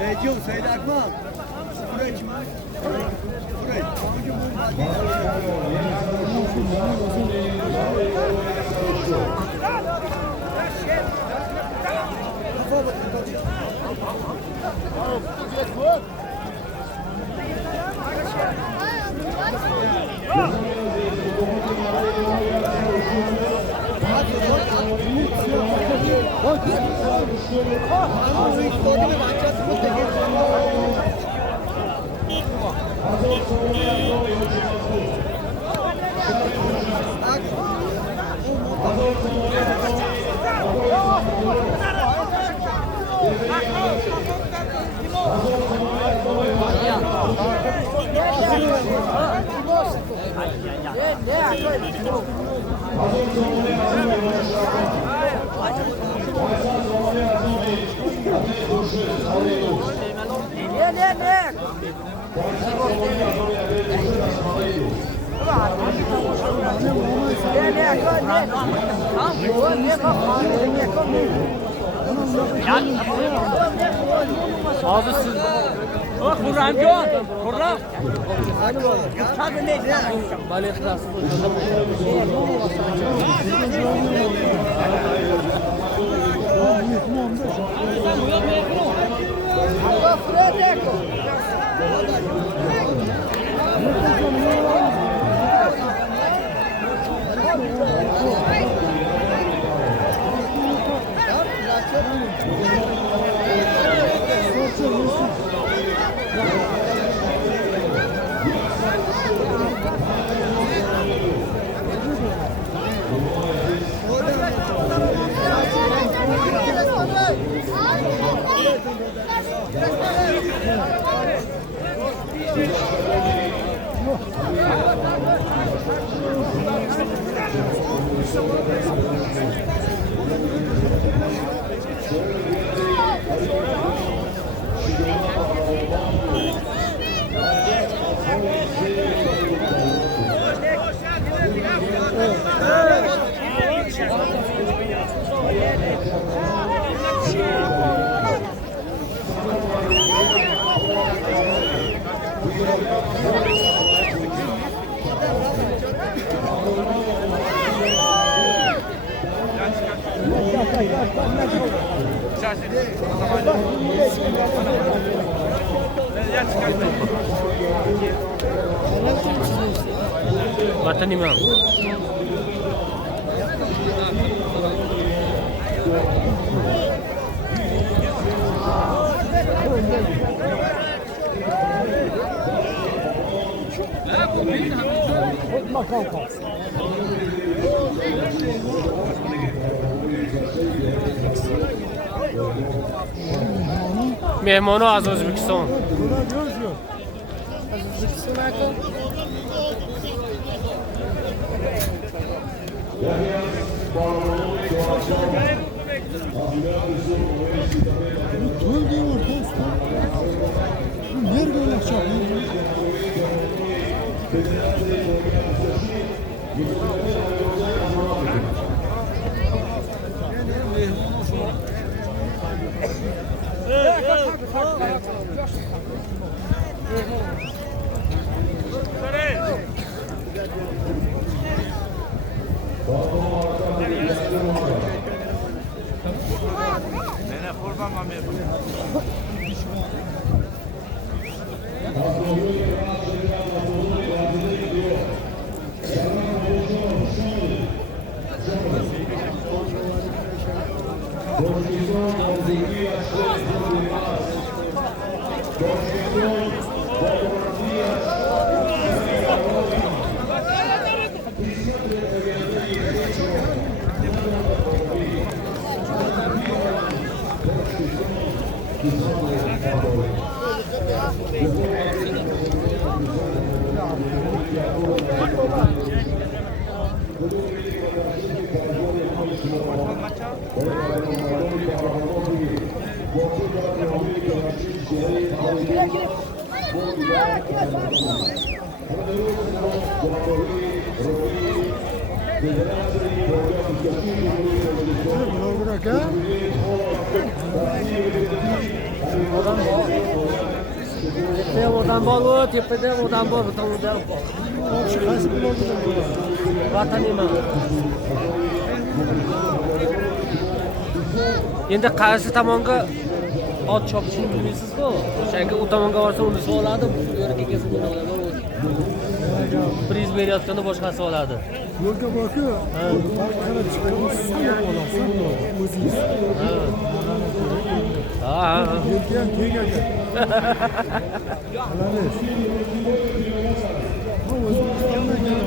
Seyirciyorum, Seyit Akman. Buraya kim? Buraya. Ağzısın. Bak Kur'an John. Kur'an. Hadi ne? Balıklar. Vatan imam. Mehmonu az Özbekistan. Nene kurban mı yapayım? Tepede odam bor, o tepede odam bor, bu tomonda. Vatan imam. Endi qaysi tomonga ot chopishni bilmaysiz-ku. O'shanga u tomonga borsa uni soladi, bu yo'lga kelsa buni oladi. Priz berayotganda boshqasi oladi. Yo'lga borku, qarab chiqib olasan, o'zingiz. Ha. Yo'lga tegaga. Alamiz. Bu O'zbekistonmisiz?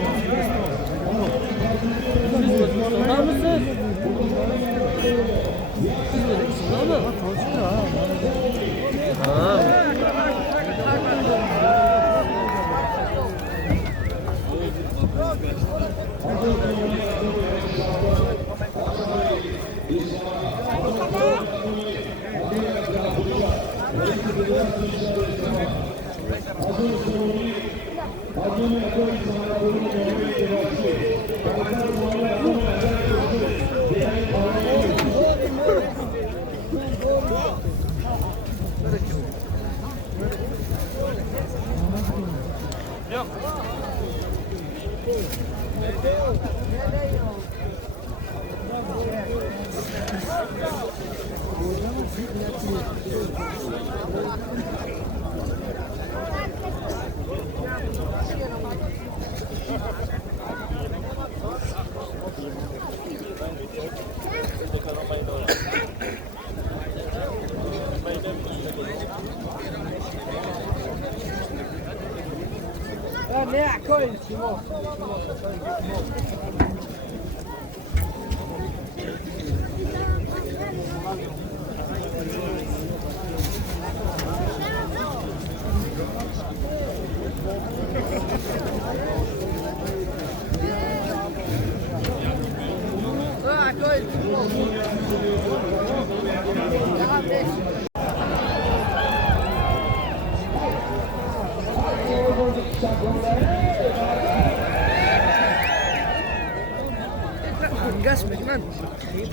Gas man.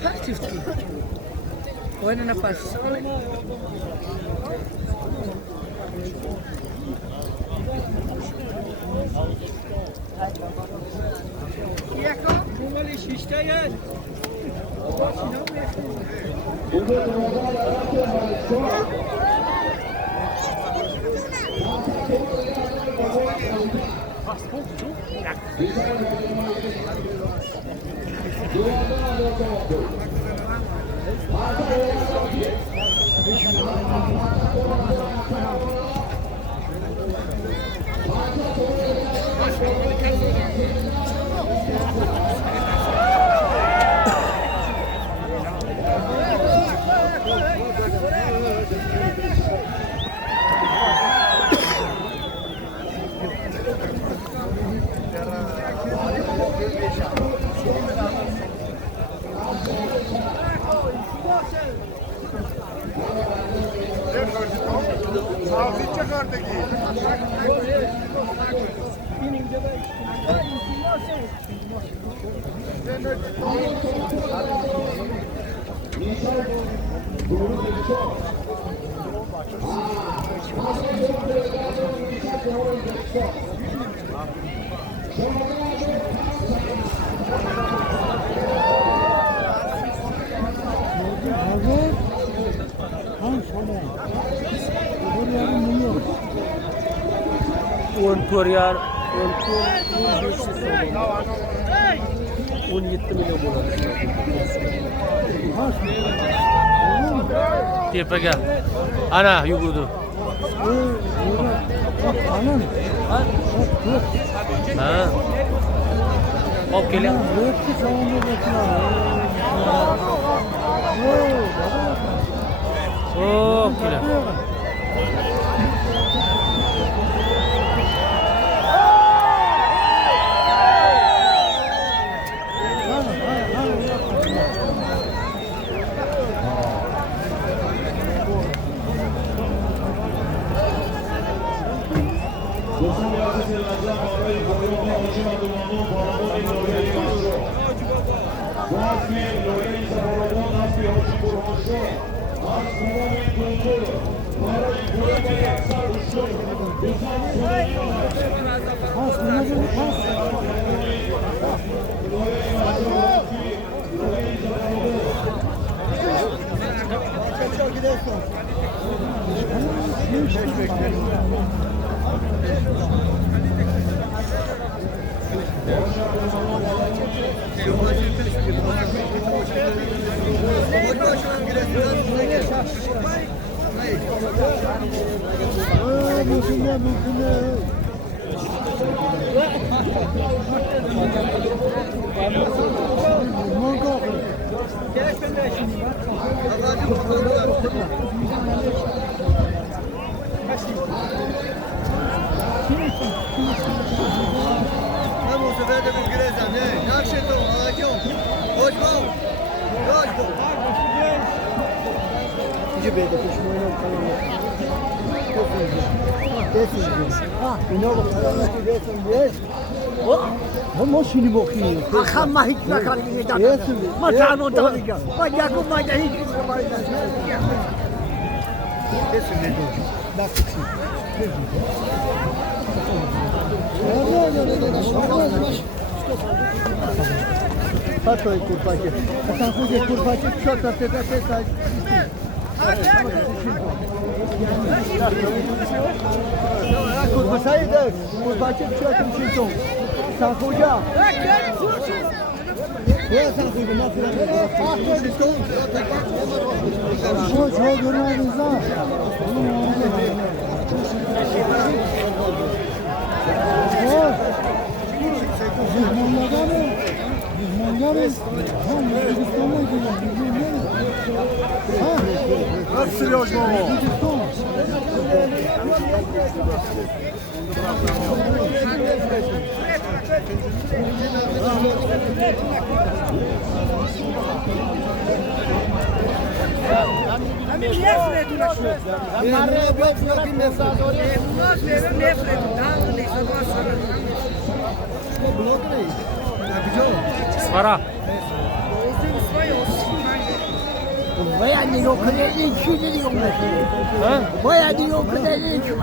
Praktisch. Wollen wir was? Ja, komm, mal die Schicht jetzt. Korear 17 milyon bo'ladi. Tepaga. Ana yugurdi. Ha. Hop kelyapti. Hop kelyapti. Gracias. هم شنو بخير أخا ما هيك لا كان يجي ما تعمل ذلك ما جاكم ما جاي Fatoi kurbaçı. Sen koca kurbaçı çok da tepete kurbaçayı da kurbaçı çok çiğton. Sen koca. Ya sen koca nasıl yapıyorsun? Çok görmediniz ha. Как серьезно? Svara. Bayağı ne yok ne içi ne yok Ha? bayağı ne yok ne içi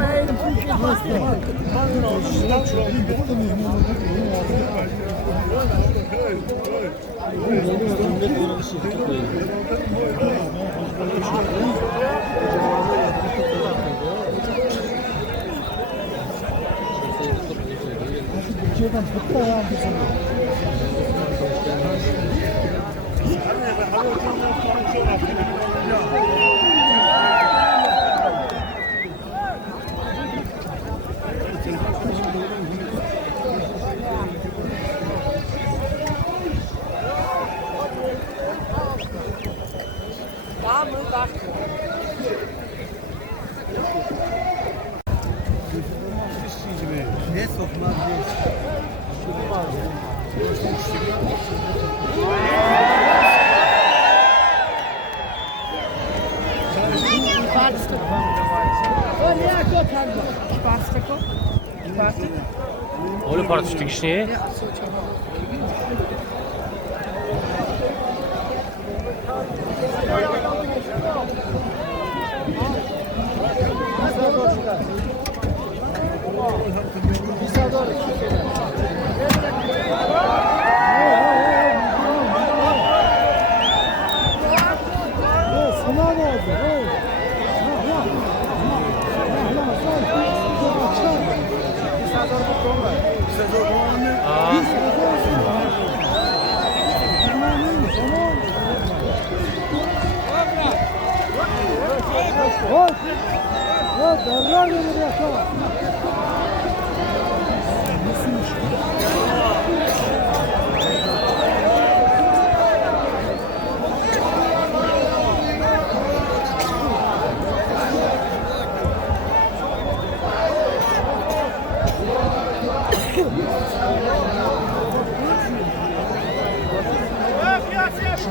Ne sokmaz diye. Olha para os tiques, né?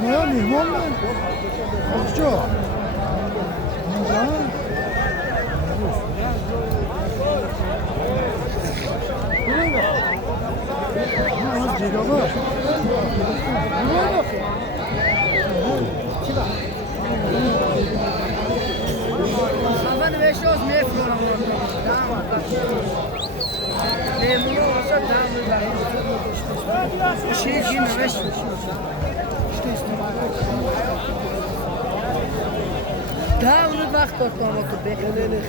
Şuna mihman mı? Konuşuyor. Az geliyor bak. Quando mexeu os meses, demorou, só dá uma cheguei, não mexe. Dá uma vaca para o outro beco dele.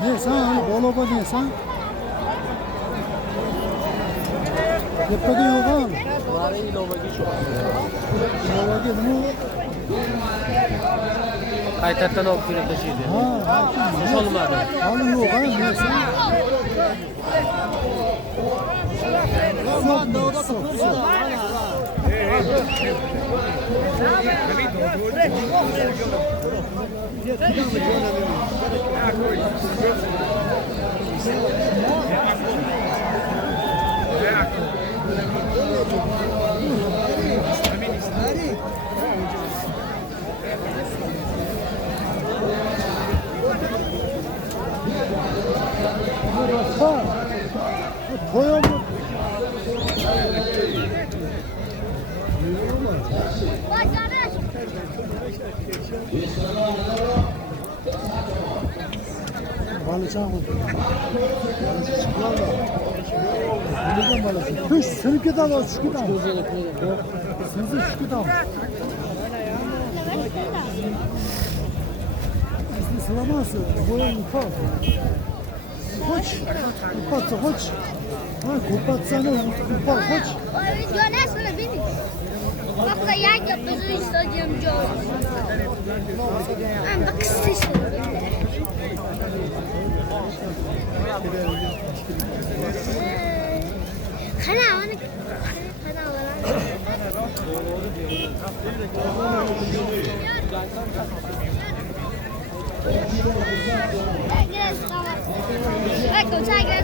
Neyse hani boloba neyse. Tepede yok abi. Bularni ilovaga shu. Boloba nima? Qaytadan olib kelib tashlaydi. Ha, Olmadi. hali yok abi neyse. Sok. Koyalım. Balıcan oldu. Balıcan balıcan. Kış sınıfı da var, şükür da. Sınıfı şükür da. Sılaması, boyan yıkar. Koç, kupatsa koç. Ha, kupatsa ne? Kupat koç. Videolar beni. Bak yan yapıyoruz stadyumcu. Bak sıçtı. Kana onu Ecco, sai che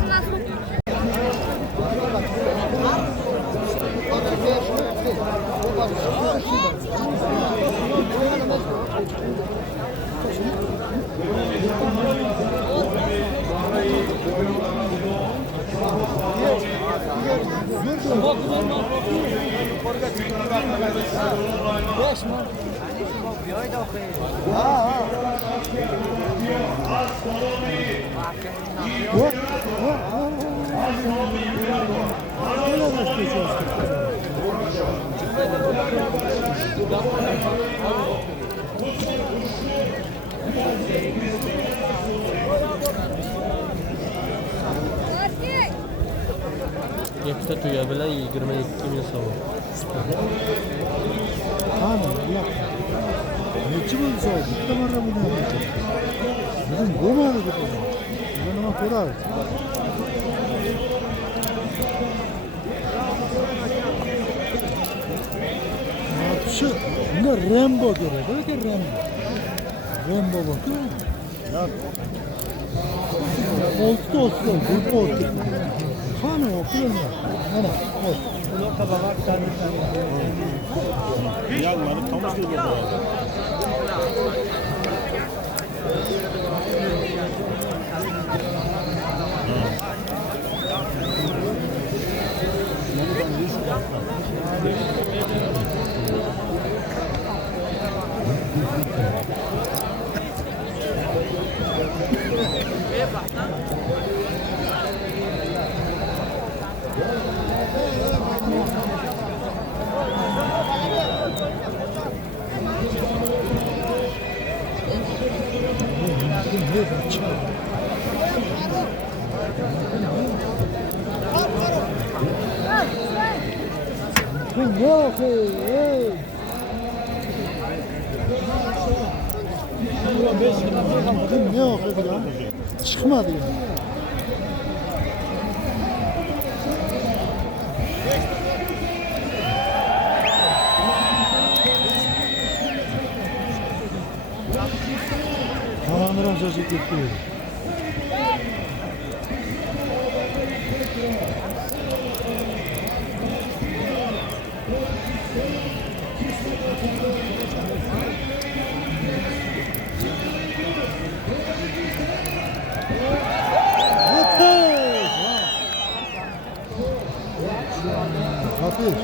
Ikkita tuya bilan 22 ming so'm. Qani, yo'q. Necha bo'lsa, bitta marra buni yapadi. Bugun bo'lmadi deb o'yladim. Bugun nima ko'radi? Shu bunga Rambo kerak, aka Rambo. Rambo bor-ku. Yo'q. Olti, gulpot. Qani o'qilma. Mana, qo'y. Uloqqa bag'ar tanishadi. Yalmani tomoshaga qo'yadi. Yok, yok ya. Çıkmadı ya. Karanlıran sözü gitti. Kapış.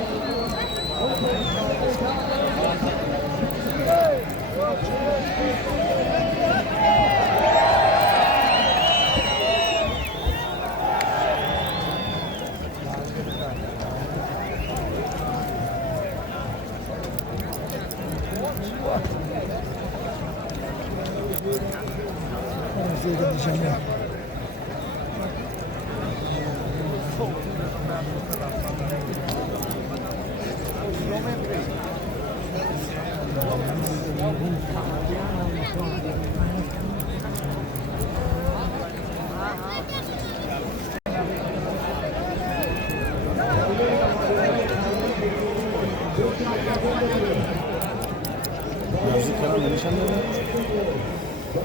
Zeytin diyeceğim ya.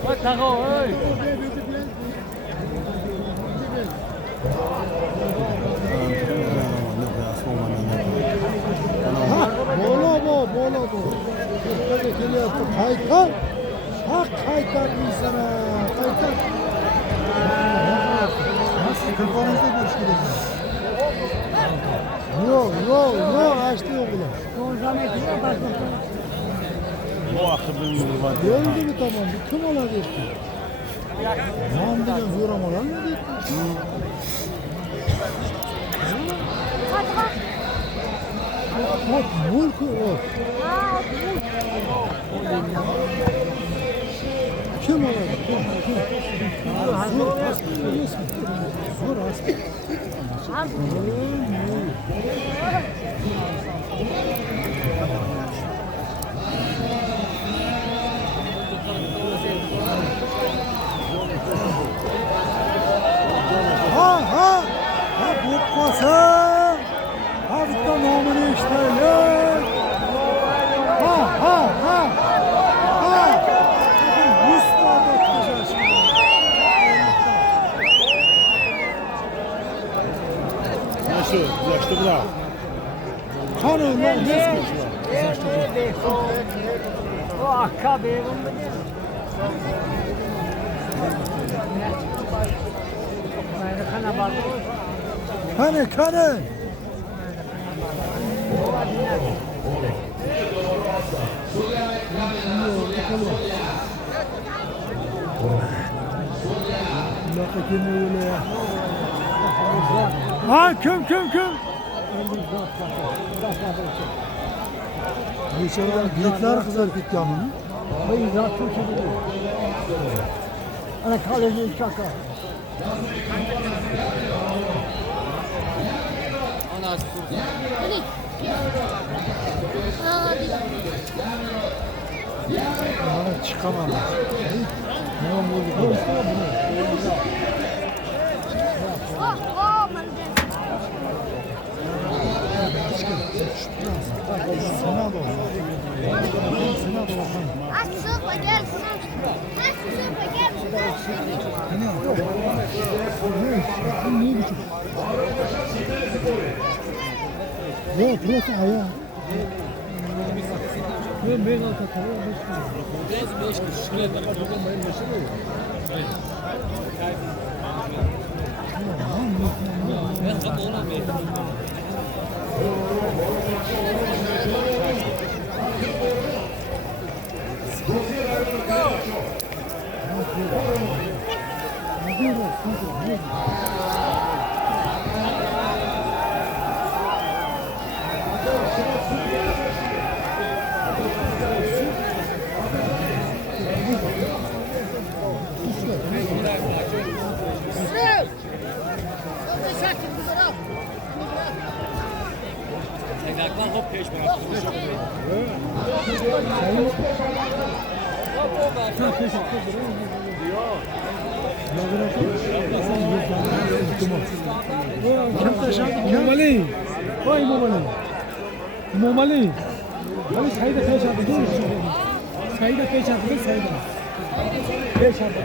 Bak tağı oy. Bola bu. Böyle geliyor. Kaytar. Ha kaytar insana. Kaytar. Nasıl kafanızda boş gideceğiz? Yok. Açtı yok bile. Bu akıbın yılı var. Gördü mü tamam. Kim olabilir ki? Ne diyeceğim zoram olan mı değil? Bak mulku o. Kim olabilir? Zor hasta biliyorsun. Zor hasta. Ha bukması. Ha bitta nomini işlerler. Ha. Mustafa Kuşa şimdi. Nasıl? Yaşlı bırak. Kanun lan ne sıkıntı? O akka benim mi? Kane. Laka kim öyle ya? Ha kim? Geçenler bilekler kızarıp gitti yanını. Hayır zaten çok iyi değil. Ana kaleci şaka. Hadi. Bana çıkamam. Ne oldu? Sana da olsun. Sopa gelsin. Sopa gelsin. Ne biçim? Yok burası ayağı. Ben alta tamam. Beş kişi şuraya kadar. Ben kapı olamıyorum. Tekrar hop peş bırak. Momali. Hani sayda peş attı değil mi? Sayda peş attı değil sayda. Peş attı.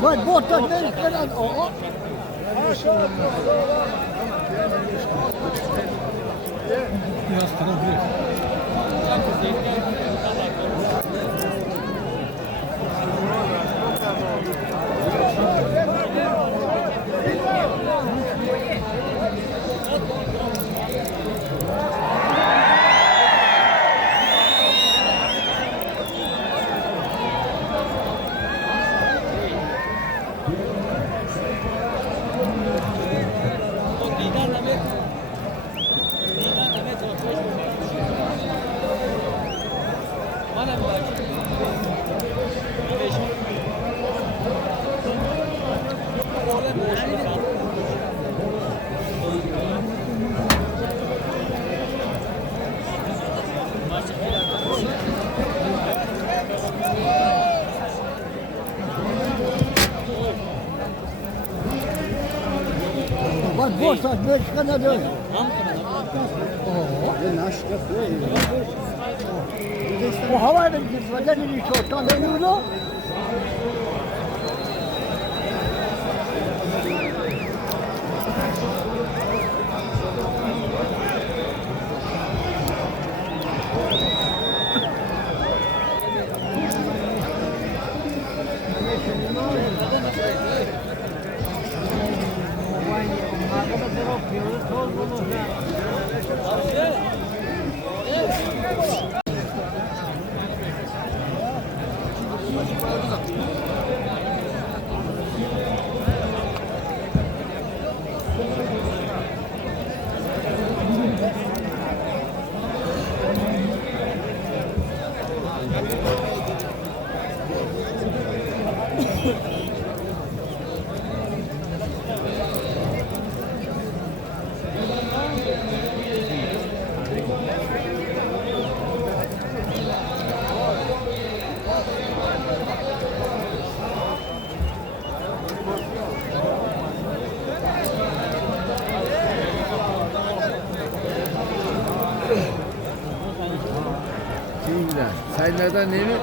Vai, bota nele, cara. Ó. Força, beş kana dön. Bu havayla bir vatan ili çoktan dönüyor mu? Sayınlardan neyini?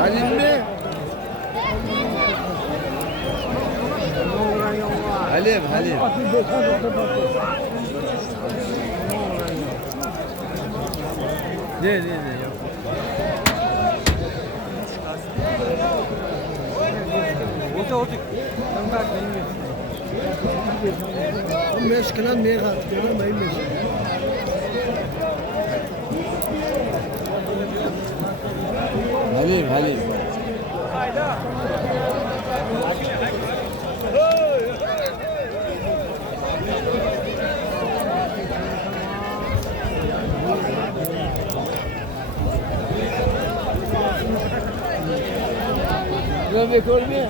Halim mi? Halim. Ne yok. Meşkilen neye kaldı? Görmeyin meşkilen. Halim. Göbek olmuyor.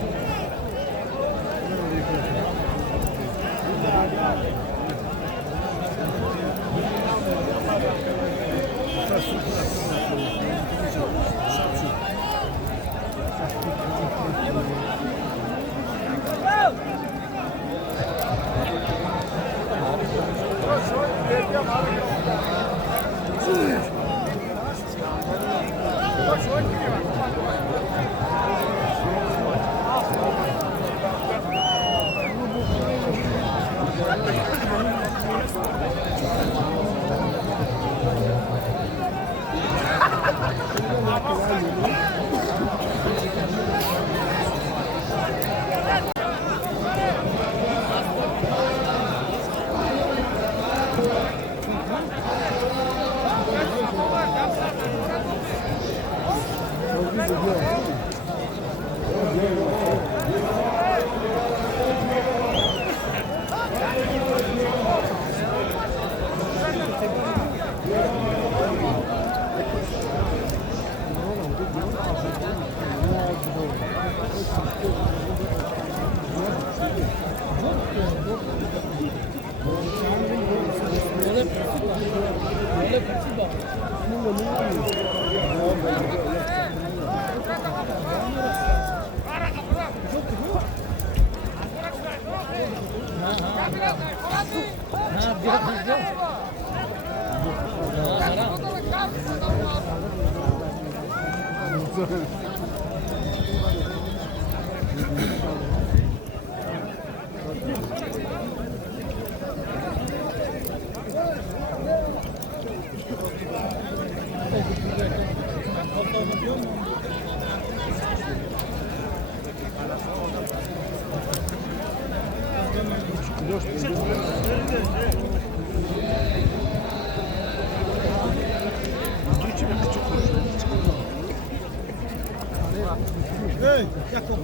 Hey, Jakob.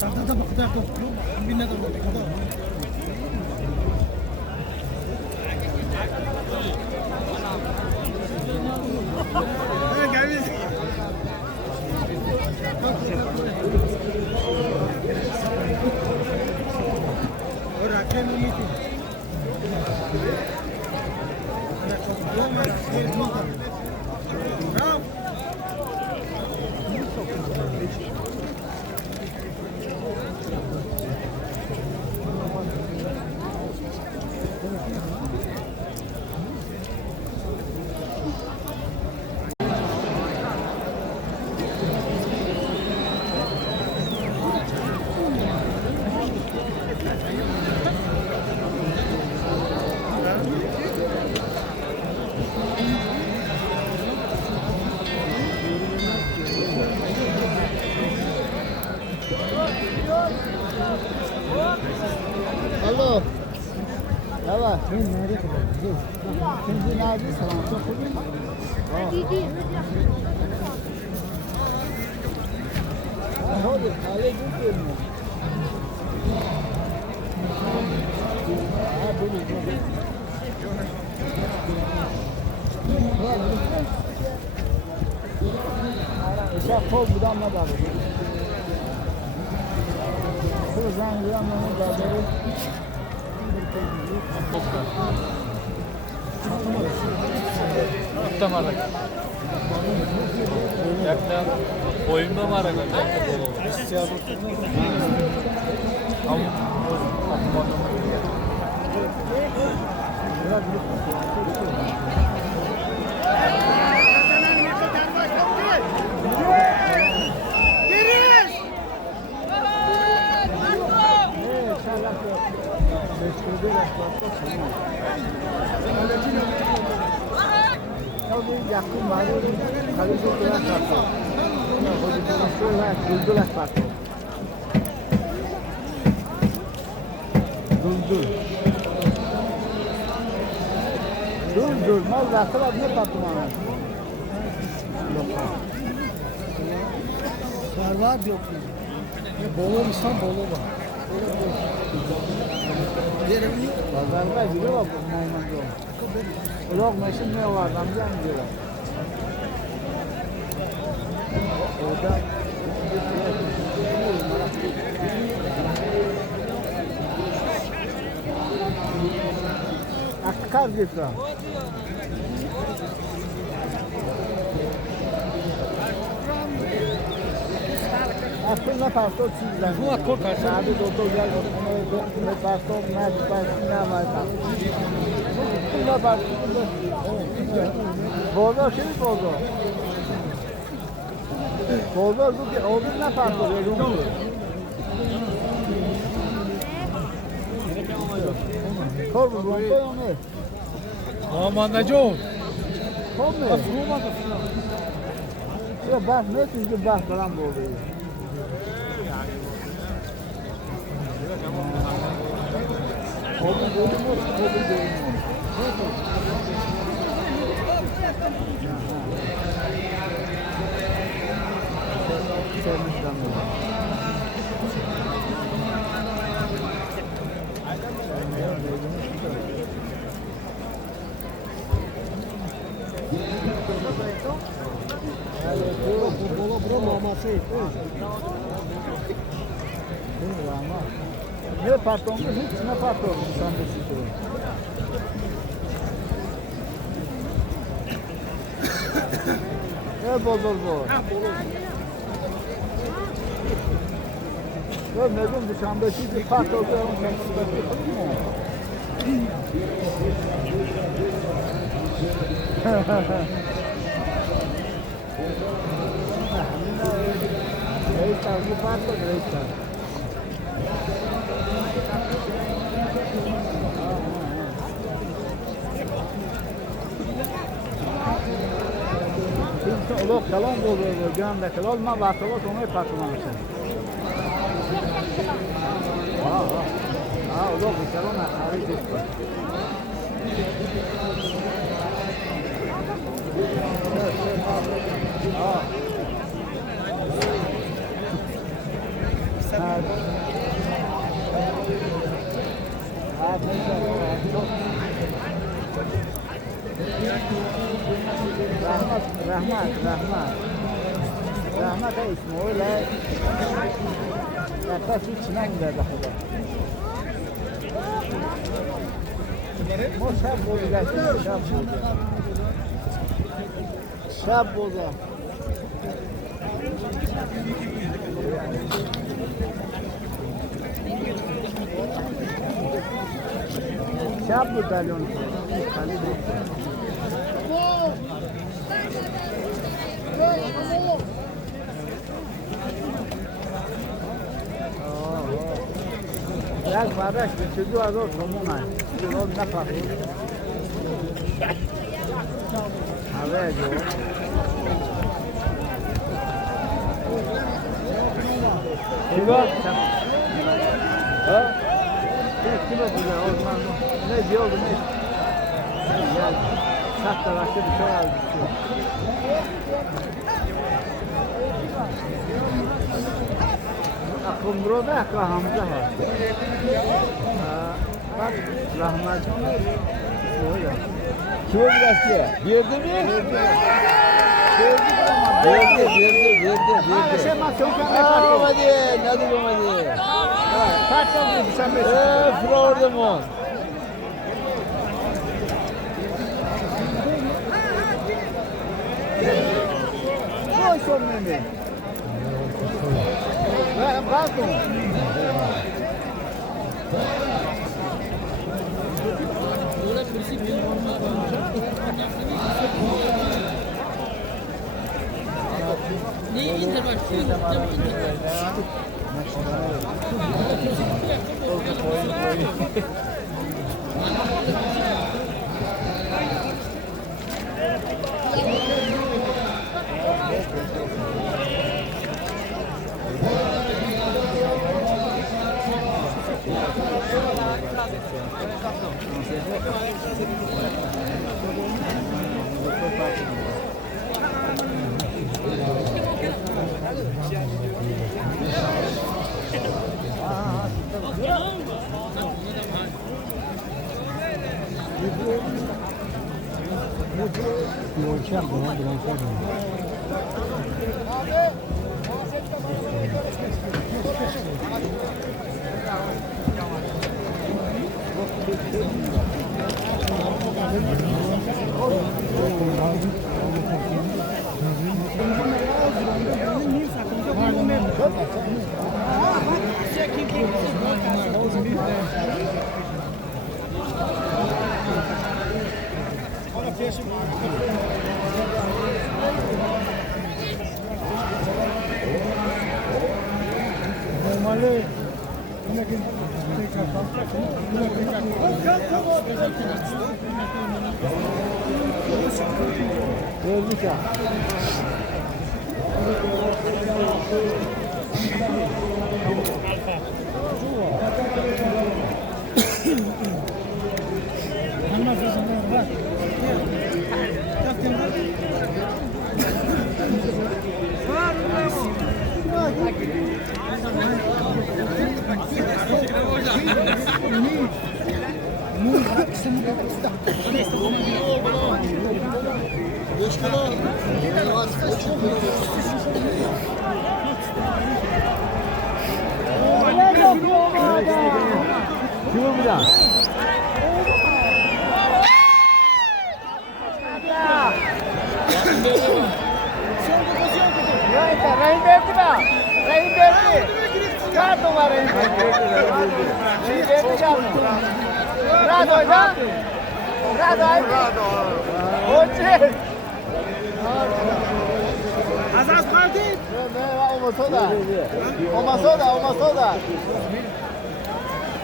Tata bak Jakob. Binne de bak. Gel. Ora kendi miti. Bravo. Alo. Ne var? Şimdi nerede? Selam. Çok iyi. Didi. Hadi, hale gidiyorum. İşte kol budanma da var. Kızdan yanına da var. Tamamladık. Yakta oyunda var aga. Yakın var. Kaleci biraz farklı. Duldular farklı. Duldul. Duldul. Mal rakılar ne patlamanlar? Var yok. Bolu İslam bolu var. Pazarda biri var bu Muhammed o. Yok meşin ne var? Ramazan diyorlar. Orada Akkar gitsa. Aslında pastor çizgiler. Bu akor karşı. Abi doktor gel. Ne pastor ne pastor ne var? Ne pastor? Bozo şey bozo. Bozo bu o bir ne pastor? Korbu rompe o ne? Muhammed'cı ol. Come. Ya bak ne çünkü bak falan oluyor. Kodu görünüyor. Ne patron? Hiç ne patron? Sen de sıkıntı. Ne bozul bu? Ya ne gün dışarıdaki bir patron onun kendisi mi? Reis bu patron reis. Olok salon oluyor, gömlek olma basılı onu patlamışsın. Olok salon ağrı çıktı. Rahmat है इसमें वो ले लगता है चीना मुझे देखो वो सब बोलेगा सब बोलेगा सब बोलेगा खाली Jak badaś wyczyniła do komuna, to na pachu. Ale jo. Chyba. Kilo bile olmaz mı? Ne diyor bu ne? Ya sakla başka bir şey aldı. Kumru da Hamza var. Bak rahmet. Kim gazeteye? Verdi mi? Verdi. Şey mat çok hadi. Ne diyorum hadi. Kaç oldu sen mesela? Florida mı? Koy sonunu. Pardon.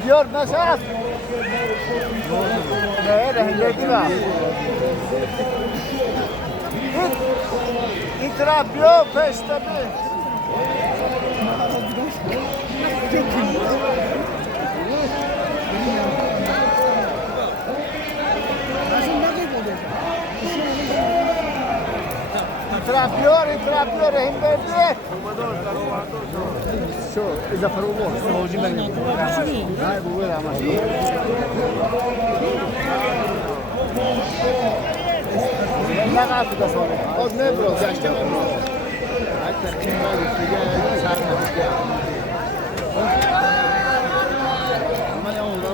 Diyor nasıl? Ne rengi var? İtiraf yok peşte mi? İtiraf yok, rehin verdi. Şu, zafer oldu. Savcı ben yaptım. Hayır, bu böyle ama. Ne kadar da sonra? O ne bro? Yaşta var. Hatta kim var? Ama ne oldu?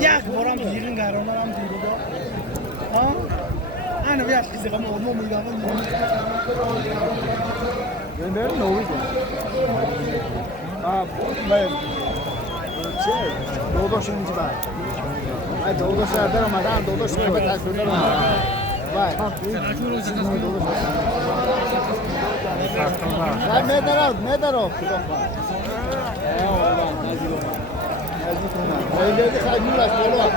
Yak boram yirin garon boram yirin do. Ha? Ana bir kızı ama olma mı ya? Ben ne oldu? Ben doğdu şimdi var. Ay doğdu şehirde Ramazan doğdu şehirde tasvirler var. Vay. Ay ne dar o? Evlerde saygı var, solu var.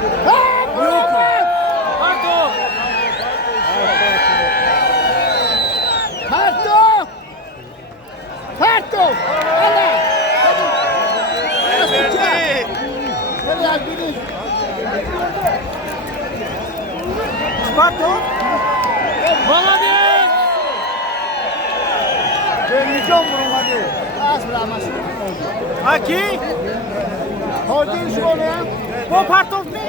Yok! Karto! Parto! Hala! Hadi gidin. Parto! Молодец! Geleceğim buraya hadi. Asla masın. Aki, Hadi şu oraya. bu partov ne?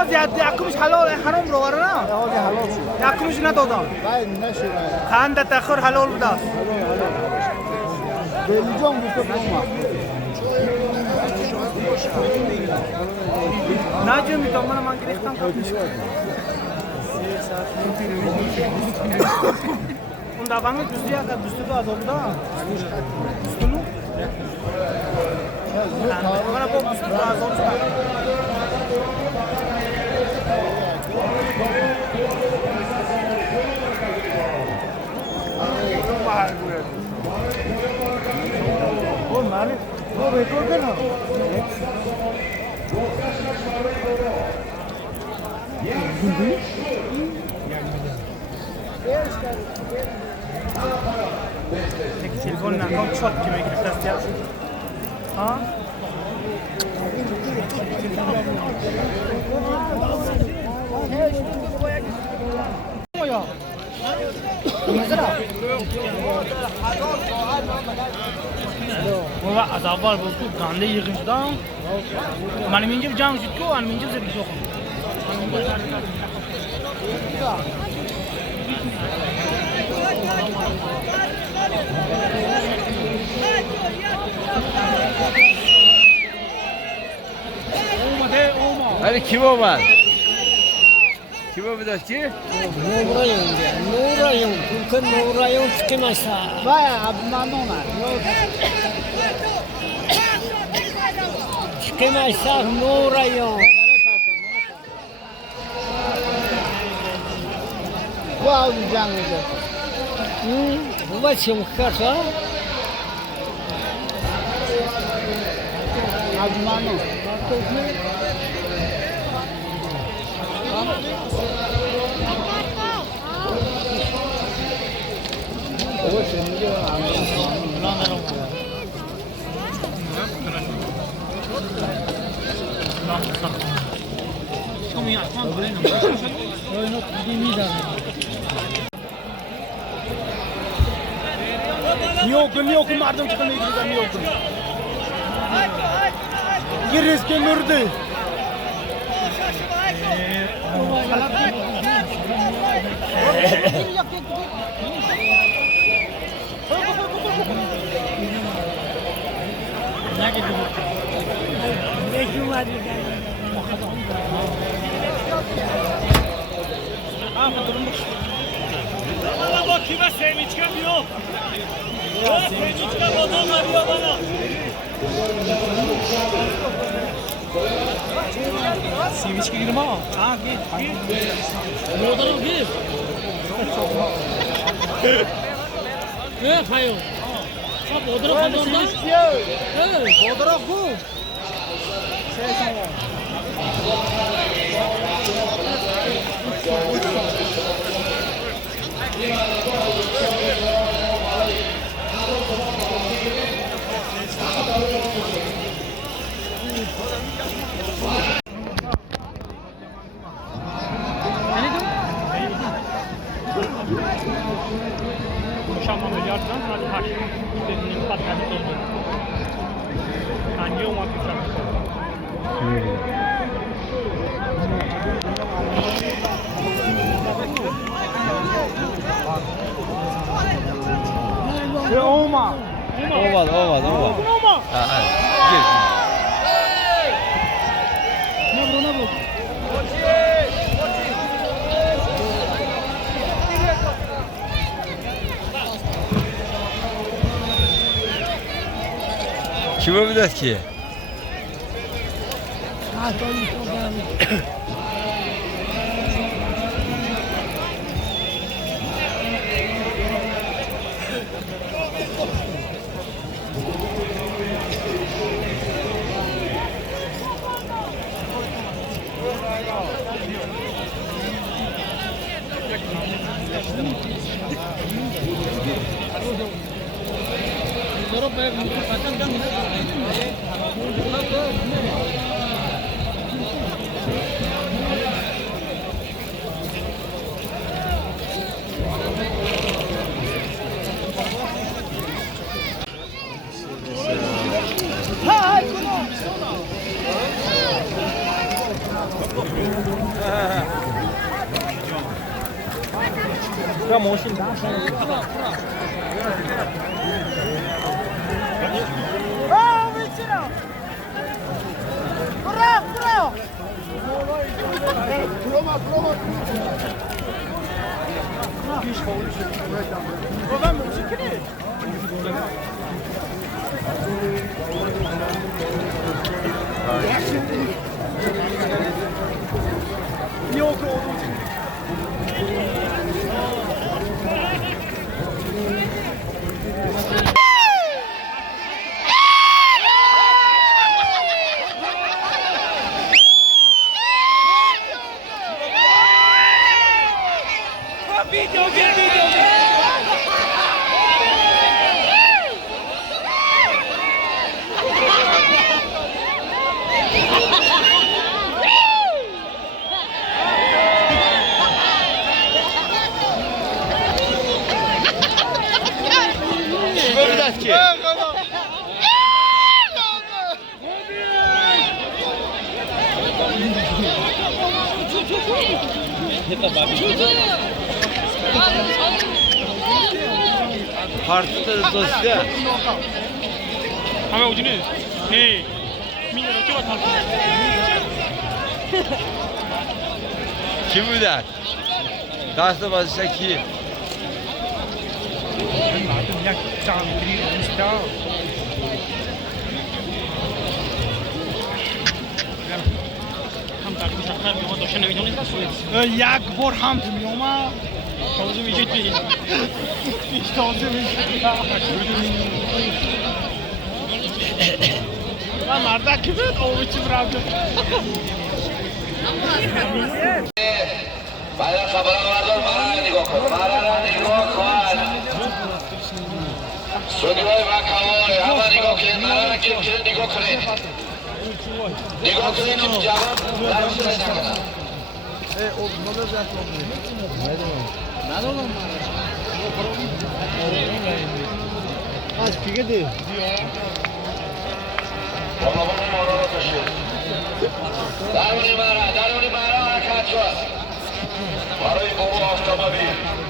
O ziyade yakmış halal haram rovar na. Hadi halal şu. Yakmış ne dodan? Vay ne şey var. Khanda takhir halal budas. Geleceğim bu topluma. Najim bir tomana mangiriktan kapmış. Unda bana düzüya da düzü da azoldu da. Düzünü? Bana bu düzü da azoldu da. Onlar o rekor değil mi? Telefon nakon çok kime gittas ya. Ha? Ya. Baba azab var bu gande yığışda. Benim ince can jutku, benim ince zırh yok. Hadi kim o var? Kim o bir de ki? Nurayım, çünkü Nurayım çıkmasa. Vay abimden ona. Çıkmasa Nurayım. Bu alacağım dedi. Bu başım kasa. Abimden o. O şimdi de Yok mardım çıkın ilgili yok. Giriz ke murdu. Bana bak kime sevinçkem yok. Ya sevinçkem adam arıyor bana. Sevinçke girme ama. Ha git. Modarım gir. Ne kayo? Hop odara kandorda. Hey, Odara bu. Şam'a milyardan hadi haş. Dediğinin patladı oldu. Hangi o makul Oma. Olmadı. Ha, gir. Ne bu? Kim o bir de ki? Partida do'stlar. Hamma o'zini. Hey. Meni ro'kova talqin. Kim ular? Dasta bosishsa kim? هم talqin shahar yo'q, o'sha nima یک بار هم تو میومد Hozir yetmaydi. تازه میشه من مردک که بید آبی چی برم باید خبرم مردم مرا نگاه کن نگاه کن سودیوهای مکاوای همه نگاه کنید مرا نگاه کنید نگاه کنید که جواب درست نکنم از پیگه ده بابامون مارا رو کشید درونی مرا حرکت شد برای بابا آفتابی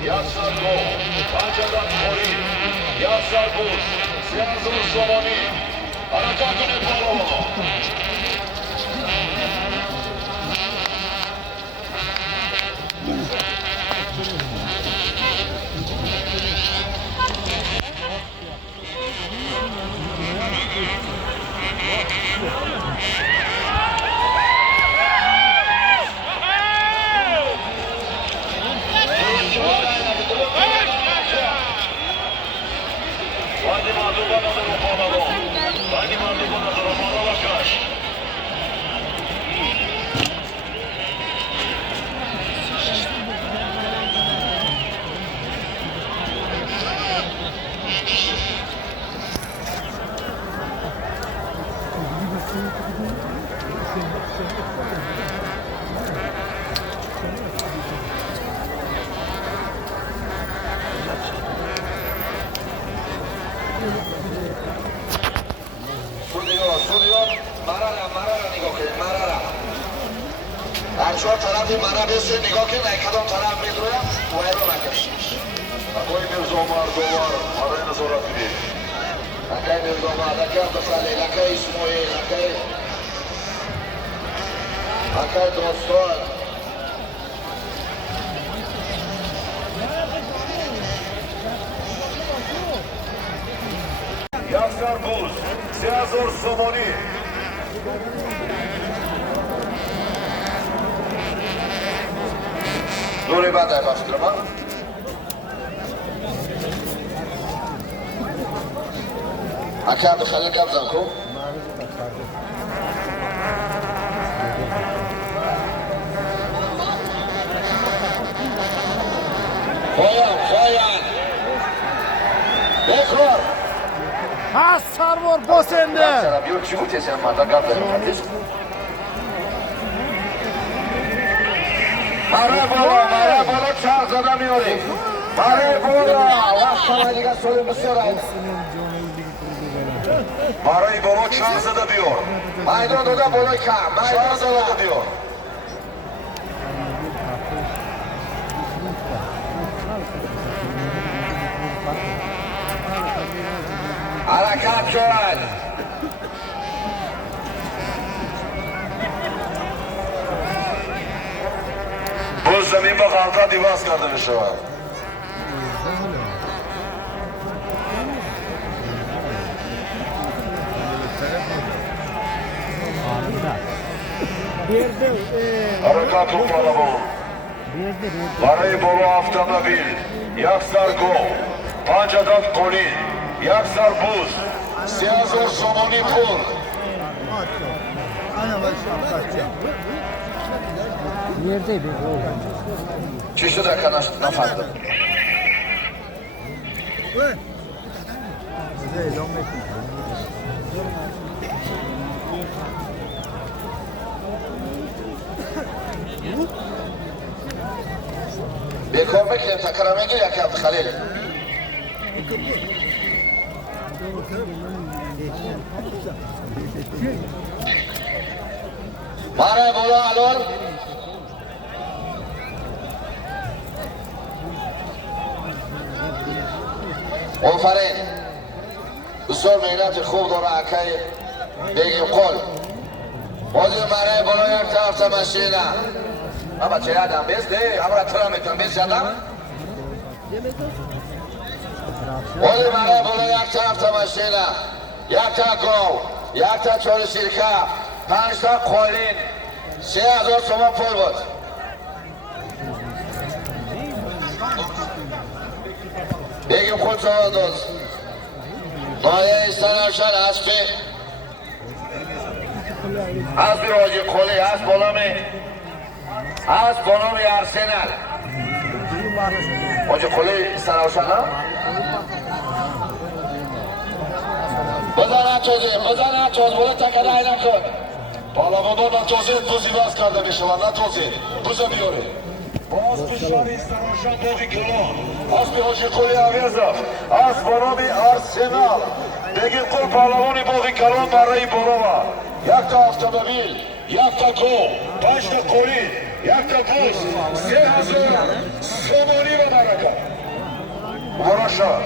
یک سال دو پنجدن خوری یک سال بود 3000 سومانی حرکت کنید بابا چهار طرف مرا بسید نگاه کنید کدام طرف میدویم باید رو نکنید اگوی میرزومار دوار برای نظارت بدید لکه میرزومار لکه بسالی لکه اسموی لکه دوستان یکسر بوز 3000 سومانی دوری بعد های باشترم ها اکر بخلیل کم زن کن پایم بخور پس سرور بسنده سلام بیو چی بود تیسیم مردا گفت داریم مره بالا چهار زده میاریم مره بالا وقت همه دیگه سولی بسیار هایده مره بالا چهار زده بیار میدان داده بالای کم چهار زده بیار حرکت شد باز زمین با غلطه دیواز کرده می شود حرکت رو پالمون برای بالا автомобиль یک سر گو 5 عدد قولین یک سر بوز 3000 سومانی پول چی شده که نفرده بیکار بکنیم تکرمه گیر یکی عبد خلیل ماره بالا الان آفرین بسیار مهنت خوب داره اکای بگیم قول بازی ماره بالا یک طرف تمشینه اما چه یادم بیسته اما را ترا میتونم بیست یادم بازی ماره بالا یک طرف تمشینه یک تا گو یک تا چور سیرکه 5 تا قولین 3000 تومان پول بود بگیم خود سوال دوست مایه استنفشن هستی هست بیراجی قولی هست بانامی هست بانامی ارسنال آجی قولی استنفشن ها بزن توزی بوده تکده ای نکن بالا بودار نتوزید بوزی باز کرده می شود نتوزید بوزه بیاری باز بشاری استراشان باقی کلان از بی حاجی قولی عویزف از بانامی ارسنال بگی قول پالوانی باقی کلان برای بالا یک تا автомобиль یک تا گو 5 تا قولی یک تا بوز 3000 سومانی و برکت مبارشا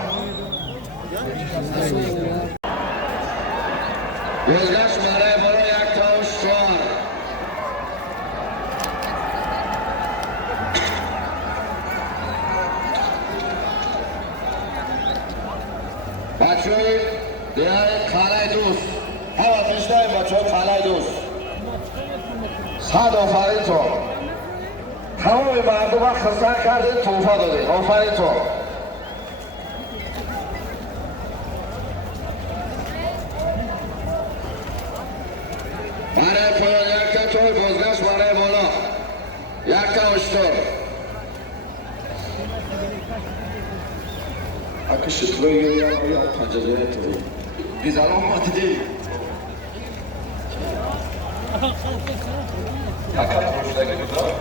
بزگشت برای بالا یک تا و 4 بچه های دیگر خانه دوست همه تشتای بچه های خانه دوست صد آفرین تو تمام مردم ها خسن کردین توفه دادین آفرین تو برای پایان یک تا توی بازگشت برای بالا یک تا اشتر اگه شکلوی یا پنجازه توی بیزارم ماتدی اگر پروشده که دار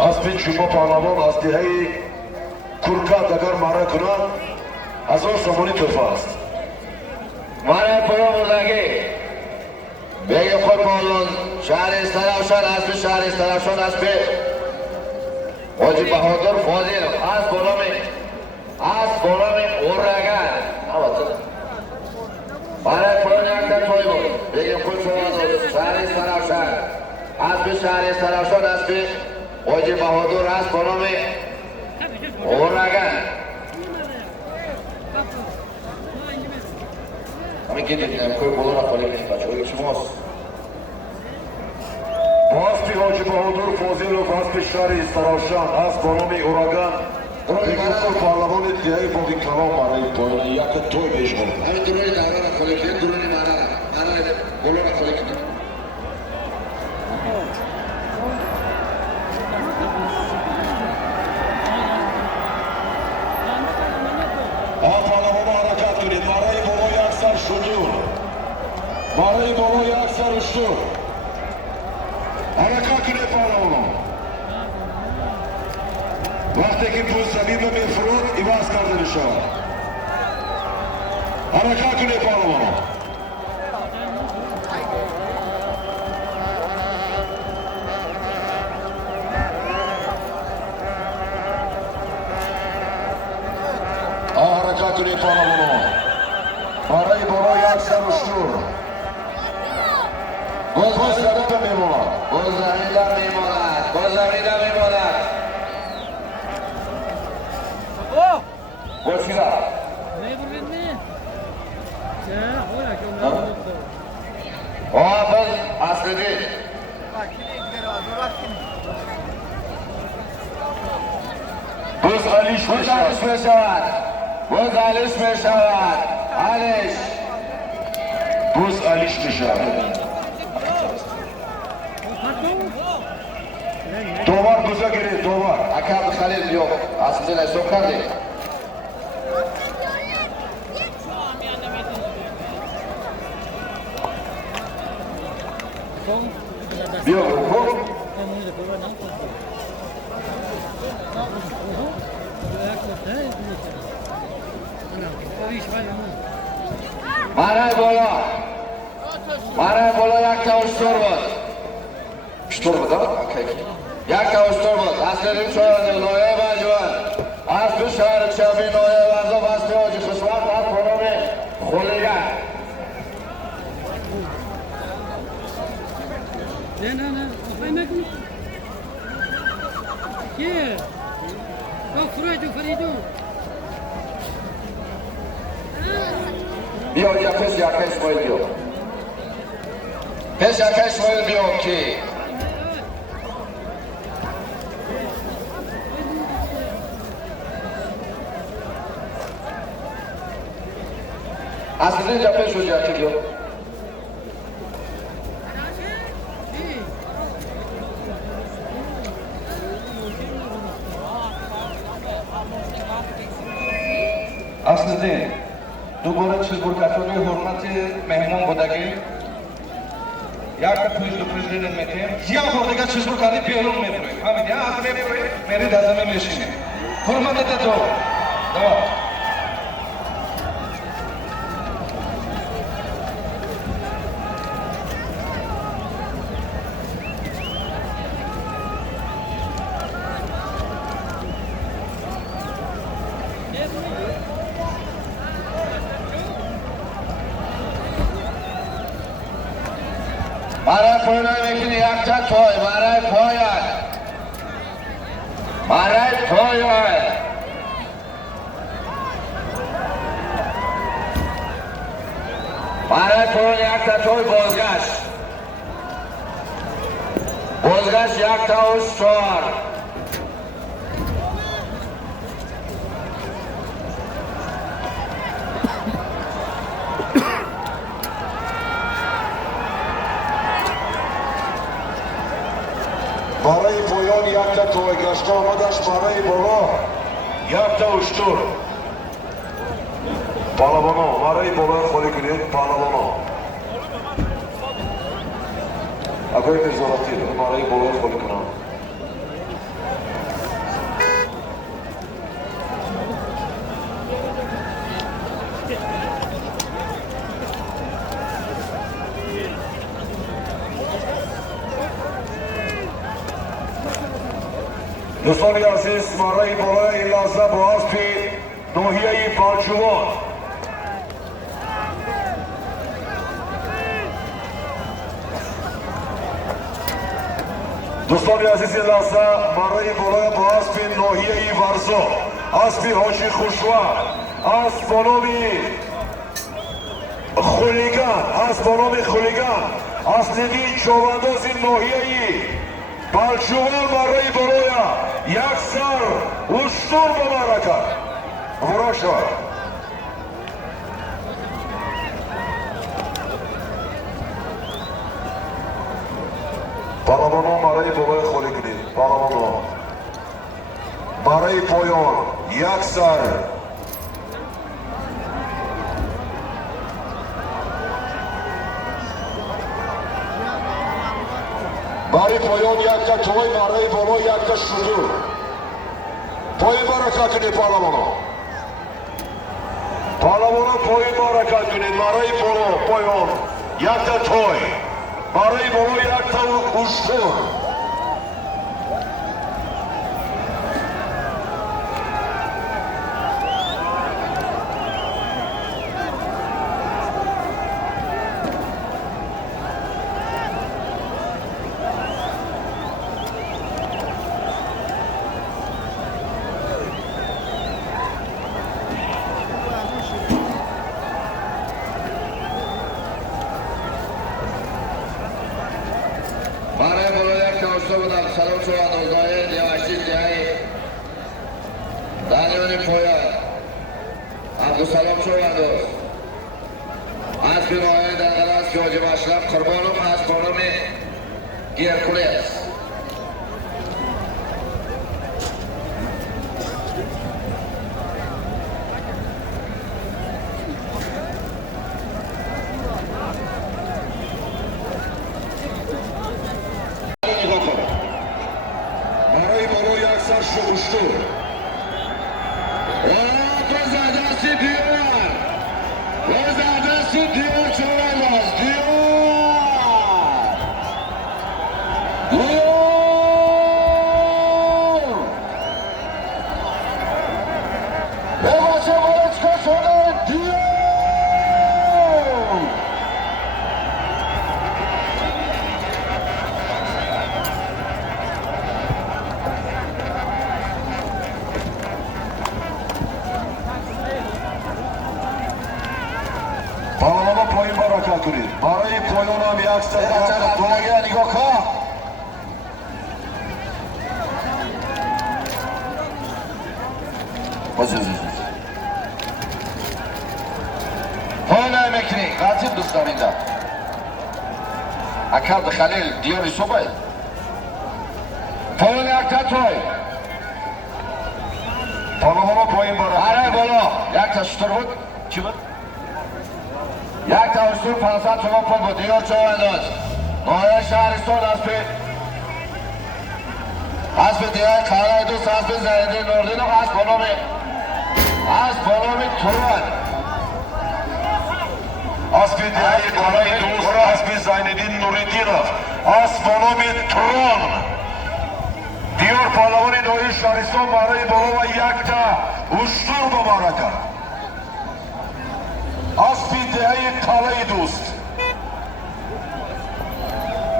اسب شما پهلوان از دهه کرکات اگر ماره کنند 1000 سومانی تحفه است. ماره پایان بودگی بگی خود پهلوان شهر استرافشان اسب شهر استرافشان اسب حاجی بهادر فاضل از بانام اورگان ماره پایان یک تا توی بود بگی خود شما شهر استرافشان اسب شهر سرافشان اسب حاجی بهادر است با نام اورگن. همین که دیدیم کوی بلو را خالی کنیم بچه های شماست. واسپی حاجی بهادر فاضل و واسپی شهر سرافشان است با نام اورگن. دیگران پارلمان ادعای بودی کلام برای پایان یک توی بیش بود. همین درونی دوران را خالی کنیم درونی مانه بلو را خالی کنیم. برای بالای اکثر اشتر حرکت کنه پارلمان. وقتی که پول زمین به فرود ایواز کرده نشان حرکت کنه پارلمان. حرکت کنه پارلمان برای بالای اکثر اشتر باز زمینده میماند. باز زمینده میماند. باز چیزا؟ باز اصلی باز علیش میشود. باز علیش میشود. علیش باز علیش میشود. دوبار بزا گیرید دوبار اکرد خلیل yok aslında sokardı. Yok hop. Maray bola yakta uçtur var. Uçtur mu da? Yakta uçtur var. Aslerim çoğunluğu noya bacıvan. Aslı şahır çabi noya vazı bastı hoca kısmat var konumu huligan. Ne. Efendim? Ki? Bak Ferido. Bio ya pes İsmail diyor. Pes İsmail diyor ki. Aslında pes olacak diyor. Aslında دوباره چیز برکتانی حرمت مهمان بودگی یک پویز دو پویز دیدن میتیم یا بودگی چیز برکتی بیرون میبریم همین یا از میبریم میری دازمه میشینیم حرمت ده دو دوام Maray poyunay vekili yakacak toy, maray poyan. Maray poyan. Maray poyun yakta toy bozgaç. Bozgaç yakta uçtor. برای پایان یک تا توی گشته آمدش برای بالا یک تا اشتر پالوانا برای بالا خالی کنید پالوانا اگه نظارتی برای بالا خالی کنم دوستان عزیز برای بالای این لحظه با اسب ناحیه پالچوان دوستان عزیز این لحظه برای بالای با اسب ناحیه ورزو اسب حاجی خوشوار اسب با نام خولیگان اسب با نام خولیگان اصلی چوانداز ناحیه بلچوان برای بالای یک سر اشتر به معرکه ورا شد پالوانو برای بالای خولیگانی پالوانو برای پایان یک سر برای پایان یک تا توی برای بالا یک تا شروع پای برکت کنید پالوانو پای برکت کنید برای بالا پایان یک تا توی برای بالا یک تا اشتر برای بلویک توسط بودم سلام شما دوزای دیوشتی دیایی دلیونی پویان عبدالسلام شما دوست از بینای در قدس که حاجی مشرف قربانم از بانم گیرکولیس برای بالا یک سر شوشتو بزدستی دیار بزدستی دیار چرا باز دیار بباشه باید چکا شده دیار پالوانو پایین برکت کنید برای پایان هم یک سر دوگه نگاه کن پایین میکنی قطعی دوست دارینده اکرد خلیل دیاری صبح پایین یک تا توی پالوانو پایین برکت بالا یک تا شتر بود چی بود؟ یک تا اشتر 500 تومان پول بود دیار چه انداز نایه شهرستان اسب دیگه خانه دوست اسب زیدی نوردین و اسب بانامی تروان اسب دیگه بالای دوست اسب زیدی نوردین اسب بانامی تروان دیار پالوانی نایه شهرستان برای بالا و یک تا اشتر به معرکه اسبی دهی قلعه دوست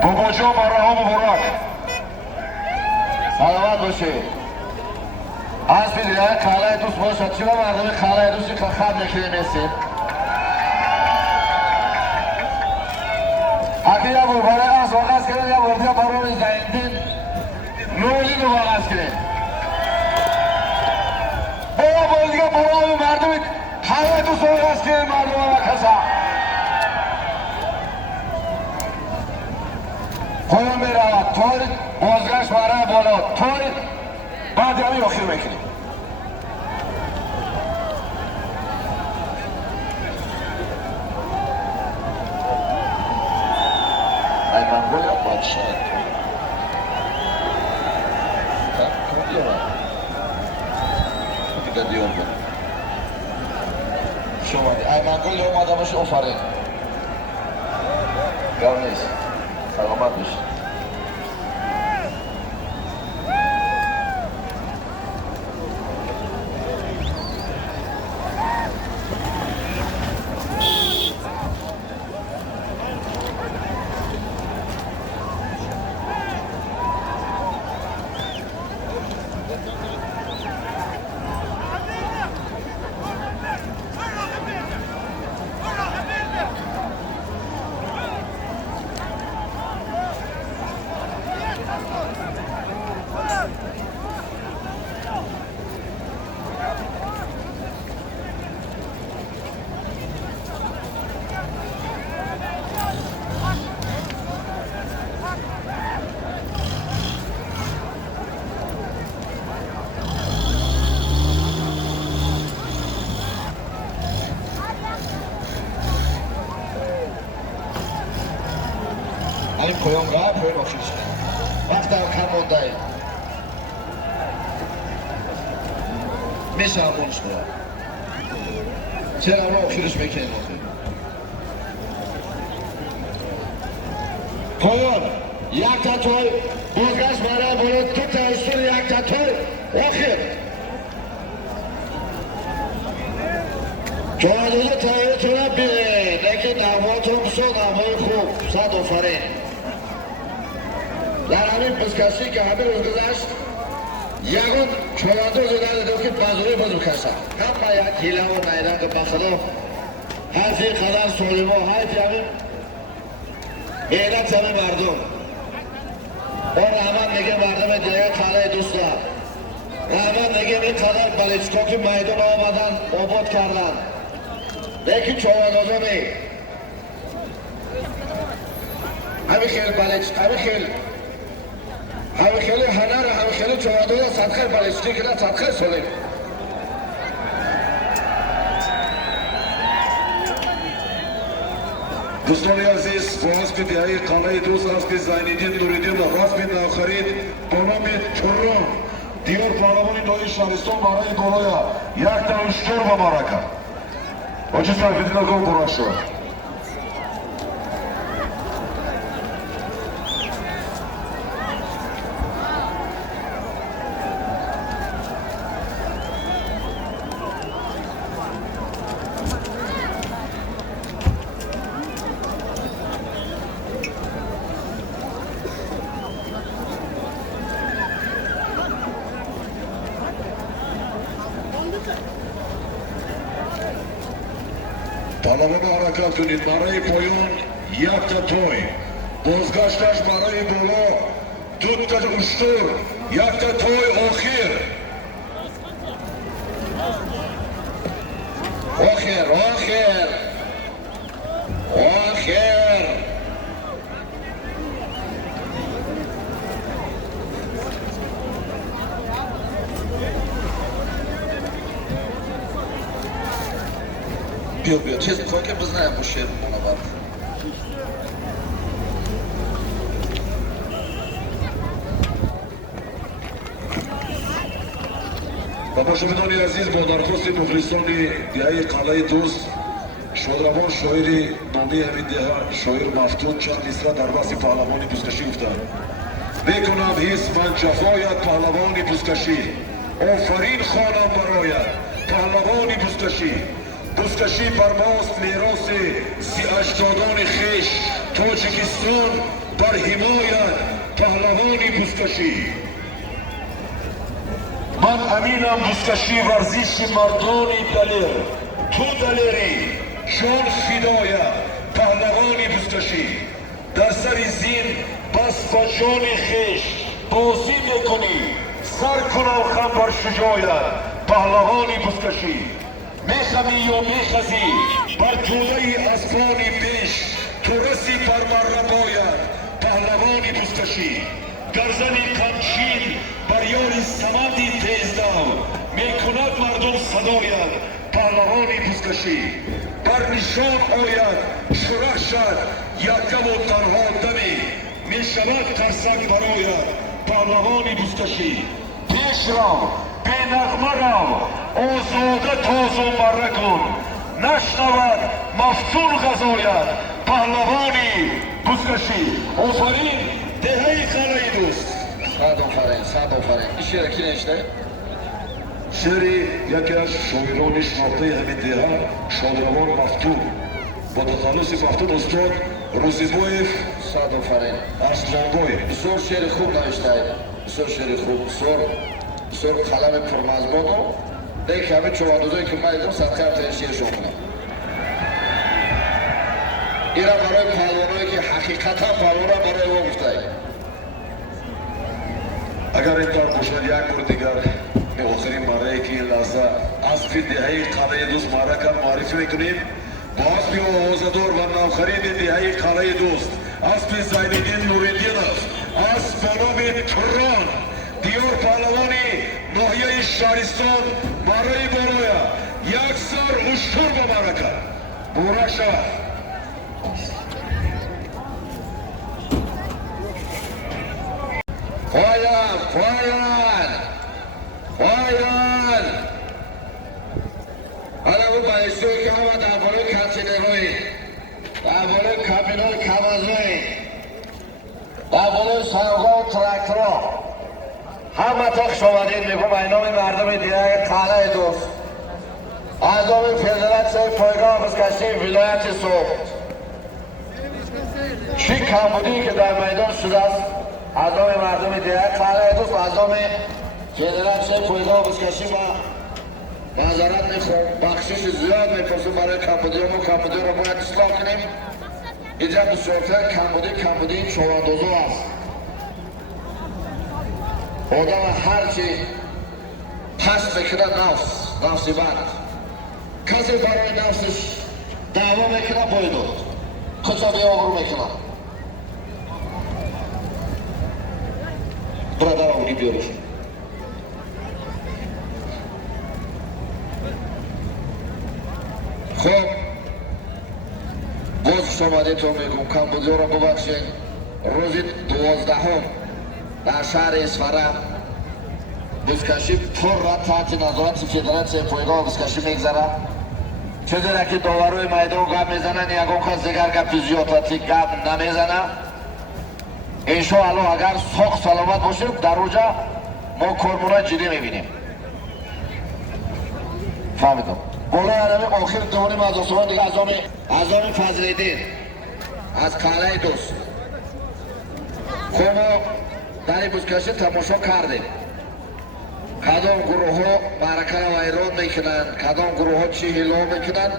بابا جا مرحوم مبارک سلامت باشی اسبی دهی قلعه دوست باشد چرا مردم قلعه دوستی که خط نکنی میسید اگه یا برای از واقع کنید یا وردیا برای زیندین نولی رو واقع کنید بابا دیگه برای مردم قلعه دوست واقع کنید مردم کسا پایان میرود توی بازگشت برای بالا توی بعد همی آخر میکنیم ای من باید بادشاه کم دیارم دیگه دیار بود شما ای منگل اومده باشه آفرین گرم نیست سلامت باشی شروع وقت در کم مونده میشه همونش برای چرا رو شروع میکنیم پایان یک تا توی بازگشت برای بالا تو تایستون یک تا توی آخر جوانوزه تاییتون بیره لیکن نماتون بسو نمای خوب صد آفرین در همین بزکشی که همه روز گذشت یکون چوانده زدن دو که بزرگی باز بکشتن همه یک هیله و میدن که بخدا حیفی قدر سالما حیفی همین میدن همین مردم و رحمت میگه مردم دیگه قلعه دوست دارم رحمت میگه این قدر بلیچکا که میدان آمدن آباد کردن لیکن چوانده می همین خیلی بلیچ همین خیلی هنر همین خیلی چوانده صدقه بلیچکی که نه صدقه سالیم دوستان عزیز با حسب دیهای قلعه دوست حسب زینالدین نوریدین و حسب ناخرید با نام چرون دیار پهلوان نوی شهرستان برای دولای یک تا اشتر و مارکه آجی صرفیدین اگه برای شد پهلوان حرکت کنید برای پایان یک تا توی بازگشتش برای بالا دو تا اشتر یک تا توی آخر بیا چیز میخواه که بزنیم با شیر منابط بابا شمیدانی عزیز با درخواست مخلصانی دیهای قلعه دوست شادروان شاعری نامی همین دیها شاعر مفتون چند نیسته در بحث پهلوانی بزکشی افتاد میکنم حیث من جفایت پهلوانی بزکشی آفرین خوانم برایت پهلوانی بزکشی بر ماست میراث سی اجدادان خویش تاجیکستان بر حمایت پهلوانی بزکشی من امینم بزکشی ورزش مردانی دلیر تو دلیری جان فدایت پهلوانی بزکشی در سر زین بس با جان خویش بازی میکنی سر کنم خم بر شجایت پهلوانی بزکشی میخمی یا میخزی بر جوله اسبانی پیش تو رسی بر مره باید پهلوانی بزکشی گرزنی کمچین بر یاری سمندی تیزدو میکند مردم صدایت پهلوانی بزکشی بر نشان آید شرح شد یکم و تنها دمی میشود ترسک برایت پهلوانی بزکشی پیش رو به نغمه رو آزاده تاز و مره کن نشنود مفتون غذایت پهلوانی بزکشی آفرین دهه قلعه دوست صد آفرین این شعر کی نوشته؟ شعری یکی از شاعران شناخته همین دیها شادروان مفتون با تخلص مفتون استاد روزیبویف صد آفرین ارسلانبوی بسیار شعر خوب نوشته بسیار شعر خوب بسیار قلم پرمضمون و دیگه همه چوانوزایی که من دیدم صدقه هم تایی شعرشون کنم این را برای پهلوانایی که حقیقتا پهلوان برای او گفته اگر این طور باشد یک بار دیگر به آخرین مره که این لحظه اسب دهه قلعه دوست مره معرفی میکنیم با اسب آوازدار و نوخرید دهه قلعه دوست اسب زینالدین نوریدین است اسب با نام تران دیار پهلوانی ناحیه شهرستان مره بالایه یک سر اشتر به مرکه بورشه پایان حالا او بایستوی که همه در بالای کانتینروی در بالای کابینای کمازوی در بالای سایقا و ترکترها همه تا خوش آمدید میگم اینام مردم دیگه قلعه دوست اعضای فدراسیون پایگاه بازگشتی ولایت سوخت چی کمبودی که در میدان شده است اعضای مردم دیگه قلعه دوست اعضای فدراسیون پایگاه بازگشتی با نظارت میخوام بخشش زیاد میپرسیم برای کمبودی رو باید اصلاح کنیم اینجا بسیارتر کمبودی شواندوزو است آدم هرچی پس بکنه نفسی بند کسی برای نفسش دعوا میکنه بایدود کچابی آغرو میکنه برادر آمونی بیارش خب باز شماده تو میگم کمبودی رو ببخشید روزی 12 در شهر اسفره بزکشی پر را تحت نظارت فدراسیون پایگاه بزکشی میگذره چیزی که داوروی میدان گپ میزنن یکون کس دیگر گپ فیزیوتراپی گپ نمیزنه انشاءالله اگر ساخت سلامت باشیم در روزا ما کارمونا جدی میبینیم فهمیدم بالای عربی آخر دوانیم از آسمان دیگه اعظام فضلیدین از قلعه دوست خب ما در این بزکشی تماشا کردیم کدام گروه ها برکه را ویران میکنن کدام گروه ها چی هلا میکنن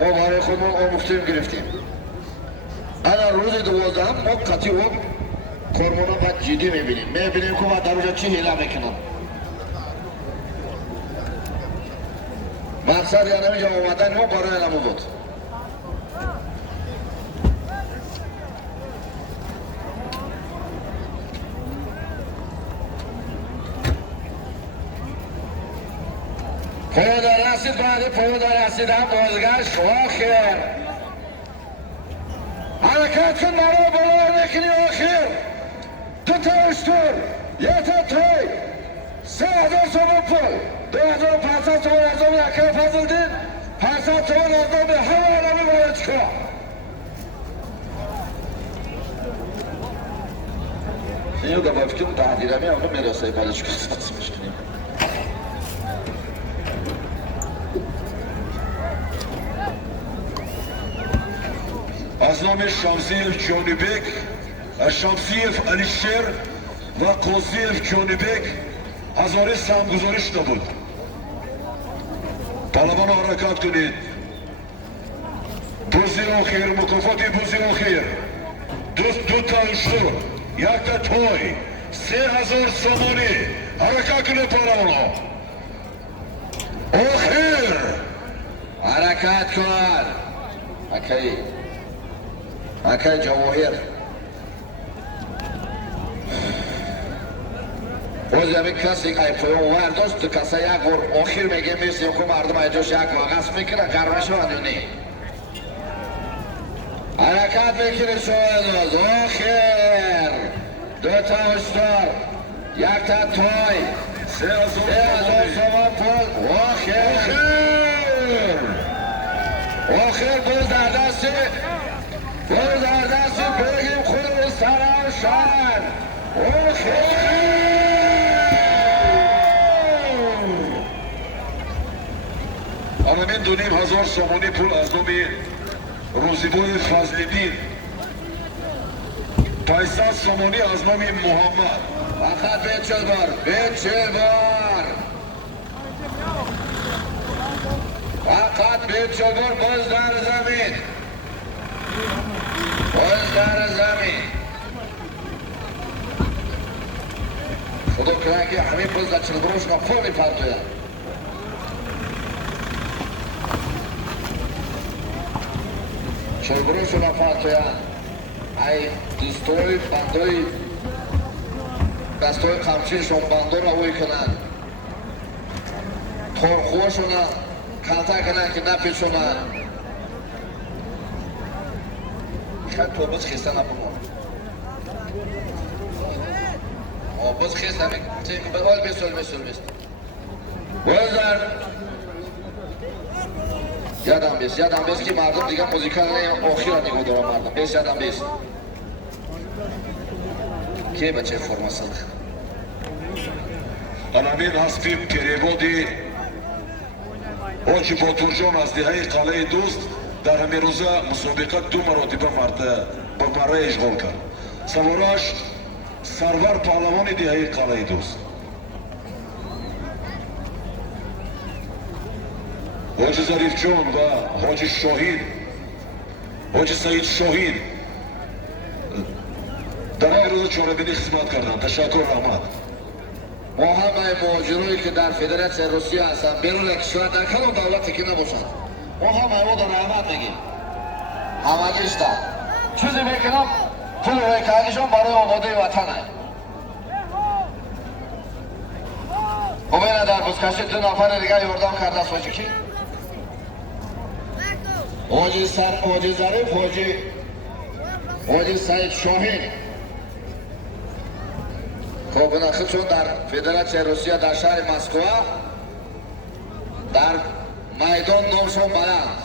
ما برای خودمون آموختیم گرفتیم انا روز 12 ما قطعی و کارمونا باید جدی میبینیم که باید در روزا چی هلا میکنن مقصد یا نمیجا آمدن ما برای نمو بود پایدار رسید بعد پایدار رسید هم بازگشت آخر حرکت کن مرا بالا نکنی آخر 2 تا اشتر 1 تا توی 3000 تومان پول 2500 تومان ازام یکه فضل دید 500 تومان ازام به همه عالمی باید چکا اینو دفعه فکر تحدیرمی همون میرسه باید چکا ساسمش کنیم از نام شمسیف جانبک شمسیف علیشیر و قاسیف جانبک هزاره سمگزارش نبود طلبان حرکت کنید بوزی آخر مکافات بوزی آخر 2 تا اشتر 1 تا توی 3000 سامانی حرکت کنید طلبان ها آخر حرکت کن اکی جواهر باز همین کسی ای پایان ورداشت تو کسی یک بار آخر میگه میرسی که مردم ایجاش یک واقعست میکنه گرمش رو اندونی حرکت میکنه شاید از آخر 2 تا اشتر 1 تا توی 3000 سامان پول آخر باز در دستی بگیم خودمون سرم شد اما من دونیم 1000 سامانی پول از نام روزیبای فضلیدین 500 سامانی از نام محمد فقط به 40 بار فقط به 40 بار باز در زمین خدا کنه که همین باز در 40 بروش نفر میپردوید چلبروش نفردوید ای دستوی بندوی دستوی قمچینشون بندو رو اوی کنن ترخوشون کلته کنن که نپیچونن خیلی تو بس خیسته نبونم باز خیست همه تیم به حال بسول باز در یادم بیست که مردم دیگه موزیکال آخی را نگاه دارم مردم بیست یادم بیست که بچه فرماسل الامین حسبی переводи Очи Ботурҷон аз диҳаи қалъаи Дӯст дар ҳамин рӯза мусобиқа 2 маротиба ба марра ишғол кард. Савораш Сарвар паҳлавони диҳаи қалъаи Дӯст. ҳоҷи Зарифҷон ва ҳоҷи Шоҳин, ҳоҷи Саид Шоҳин дар ҳамин рӯза чорабинӣ хизмат карданд. Ташаккур, раҳмат. ما همه مهاجرایی که در فدراسیون روسیه هستن بیرون کشور در کدام دولتی که نباشند ما همه او در رحمت میگیم همگیش در چیزی میکنم پول ریکانیشون برای آبادی وطنه ببینه در بزکشی 2 نفر دیگه یاردم کرده است حاجی کی؟ حاجی ظریف، حاجی سعید شاهین خب نخصون در فدراسیون روسیه در شهر مسکو در میدان نامشون بلند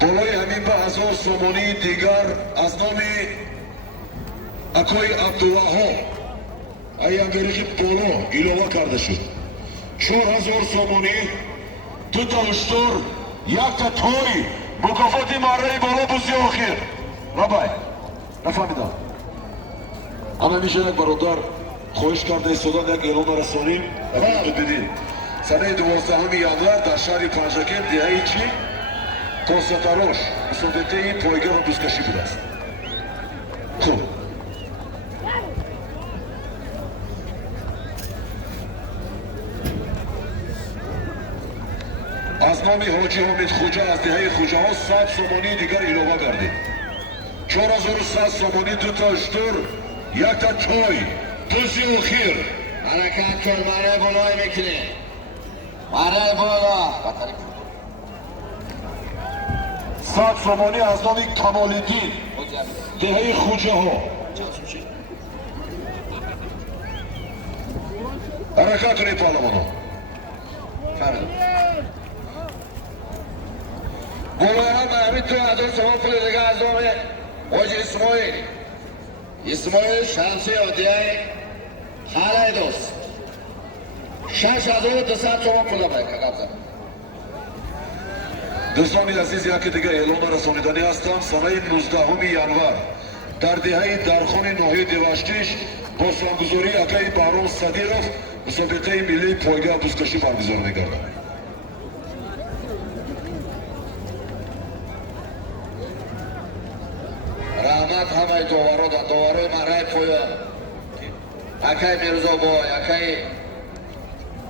بالای همین به 1000 سومانی دیگر از نام акои Абдуллаҳо айангерихи боло илова карда шуд. 4000 сомонӣ, 2 та уштур, 1 та той, мукофоти марраи боло бузи охир. Рабай, нафаҳмидам. ана миша як бародар хоҳиш карда истодан як эълон расоним. Дидед. Санаи 12 январ дар шаҳри Панҷакен диҳаи чӣ? Консатарош мусобиқаи пойгоҳ бузкашӣ будааст. Хуб. аз номи ҳоҷи Ҳомид Хуҷа аз диҳаи Хуҷаҳо 100 сомонӣ дигар илова гардид. 4100 сомонӣ, 2 та уштур, 1 та чой, дузи охир. ҳаракат кун, марраи боло мекунӣ. Марраи боло. 100 сомонӣ аз номи Камолиддин, диҳаи Хуҷаҳо. ҳаракат кунед паҳлавоно. болои ҳама ҳамин 2000 сомон пули дига аз номи ҳоҷи Исмоил Шамсӣ оддияи қалъаи Дӯст 6200 сомон пул гапзад. дӯстони азиз, яке дига эълона расониданӣ ҳастам. санаи 19 январ дар диҳаи Дархони ноҳияи Деваштиш бо сомгузории акаи Баҳром Садиров мусобиқаи миллии пойгаҳ бузкашӣ баргузор мегардад. раҳмат ҳамаи доварои марраи поён акаи Мирзобой, акаи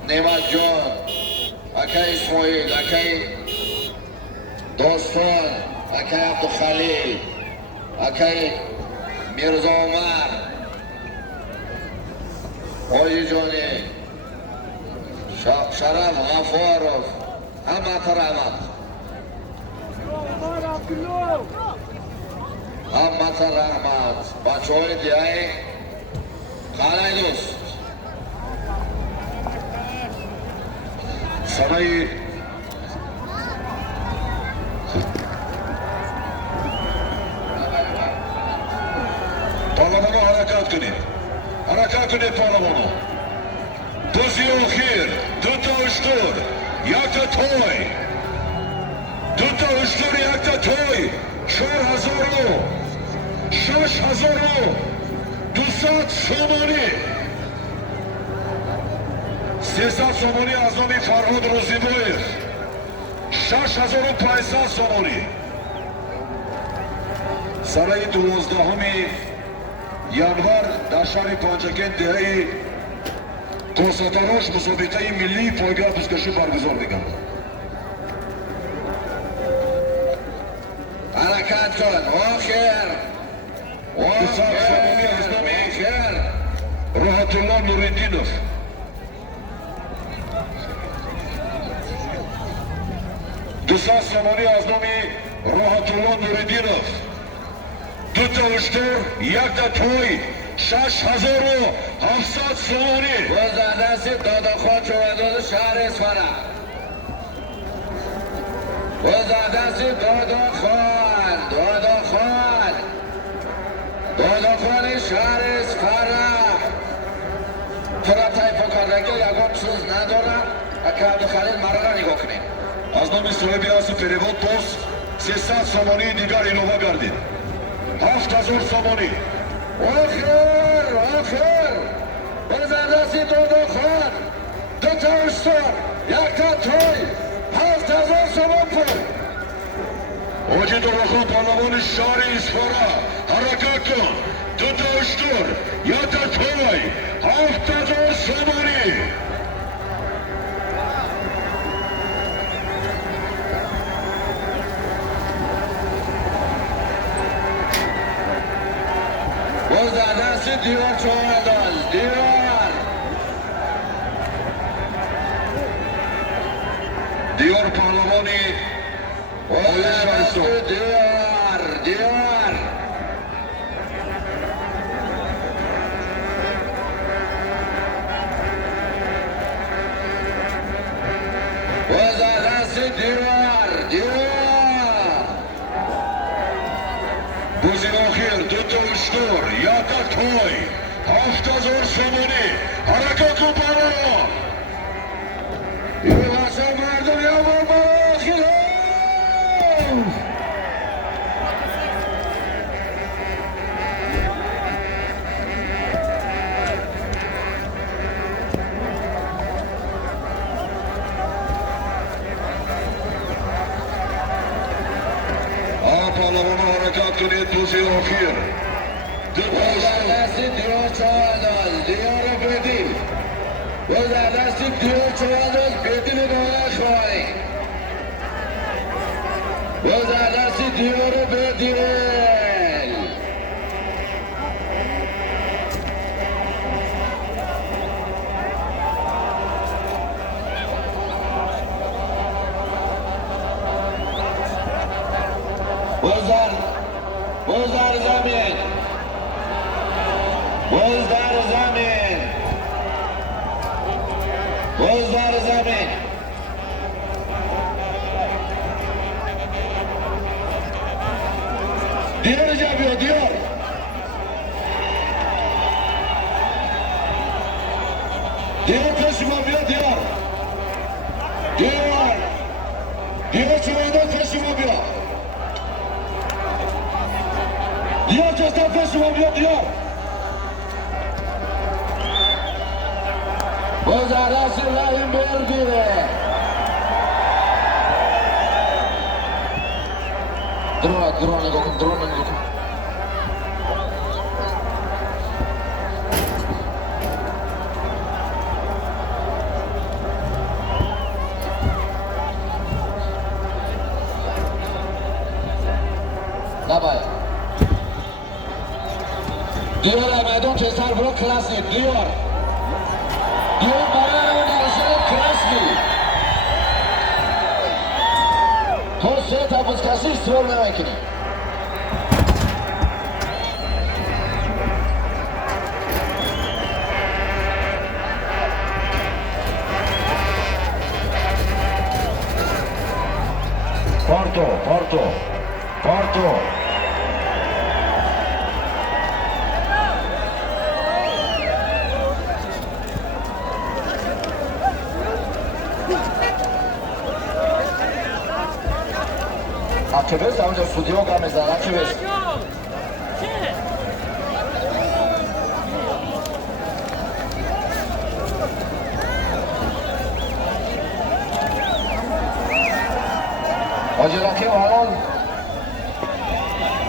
Неъматҷон, акаи Исмоил, акаи Достон, акаи Абдухалил, акаи Мирзоумар, ҳоҷиҷонӣ, Шараф Ғафоров, ҳамата раҳмат. ҳамата раҳмат. бачаҳои диҳаи қалъаи Дӯст. санаи паҳлавоно ҳаракат кунед паҳлавоно. дузи охир, 2 та уштур, 1 та той, 2 та уштур, 1 та той, 6200 сомонӣ. 300 сомонӣ аз номи Фарҳод Рӯзибоев, 6500 сомонӣ. санаи 12 январ дар шаҳри Панҷакен диҳаи Консатарош мусобиқаи миллии пойгаҳ бузкашӣ баргузор мегардад. ҳаракат кун. охир Nuridinov. Dusan Somoni az nomi Rohatullo Nuridinov. 2 ta ushtur, 1 ta to'y, 6700 somoni. G'o'zadasi Dodoxon Cho'vadozi shahri Isfara. G'o'zadasi Dodoxon shahri Isfara. Turatay pokarlarga yag'oq so'z nadorlar. Akabni Xalil Marg'a nigoh qiling. Az nomi so'rabi asi перевод to's 300 somoni digar ilova gardid. 7000 somoni. Oxir! G'o'zadasi Dodoxon 2 ta ushtur, 1 ta to'y, 7000 somon pul. Hoji Dodoxon pallavoni shahri Isfara. Harakat kun. 2 ta ushtur, 1 ta to'y, 7000 somoni. G'o'zadasi Diyor Cho'vadoz, Diyor. Diyor pallavoni. G'o'zadasi Diyor. G'o'zadasi Diyor. Buzin oxir 2 ta ushtur, 1 ta to'y, 7000 somoni. Harakat kun pallavon. Yurg'asa mardum yomon oxir. Pallavoni harakat kunid buzin oxir. 2 ta ushtur. G'o'zadasi Diyor Cho'vadoz, Diyor Bedil. G'o'zadasi Diyor Cho'vadoz, Bedil nigoh qiling. G'o'zadasi Diyor Bedil. Bo'zlar zamin. Diyor yapıyor, diyor. Diyor peşim yapıyor, diyor. Diyor çuvalda peşim yapıyor. Diyor kestan peşim yapıyor, diyor. G'o'zadasi Rahim Berdiyev. Drone nigoh. Давай. Diyor maydon kesar bro klasik diyor. Diyor bana oynayışını klasik. Tosse tapuskası istirahat mekini. Porto. Akçebeş amca stüdyo kamerası Akçebeş. Hacı Rakip Halal.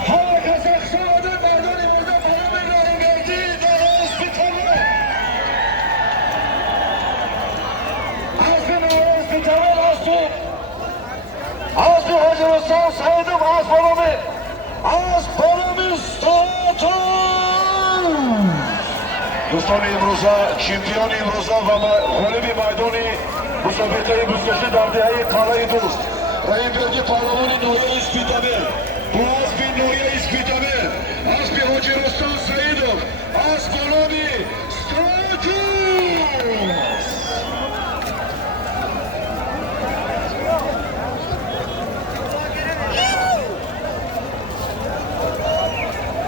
Harikası Akşebeş'in merdani burada Paramegra'nın geldiği Dağ Hospitalı. Az bir Hacı Rıza saydım az paramı statü. دوستان امروزه چمپیون امروزه و غالب میدان مسابقه بزرگی در دهه قلعه دوست رایبرگی پهلوان نویه اسپیتامه با اسب نویه اسپیتامه اسب حاجی رستم سعیدov از بانامی ستاتوس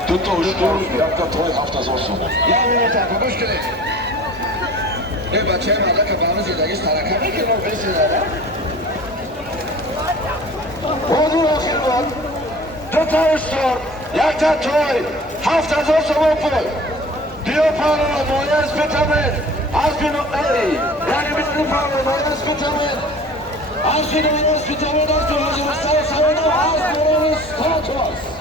دوتا اشتر یک توی 7000 سوم یا تفاوش کنید این بچه مدد که برای زندگیش ترکه میکنه و بیسی داره بازور آخر بار دوتا اشتر یک توی 7000 سوم پول دیو پهلوان مایه اسپیتامه اسب نویه یعنی میدونی پهلوان مایه اسپیتامه اسب نویه اسپیتامه از 2013 از بانامی ستاتوس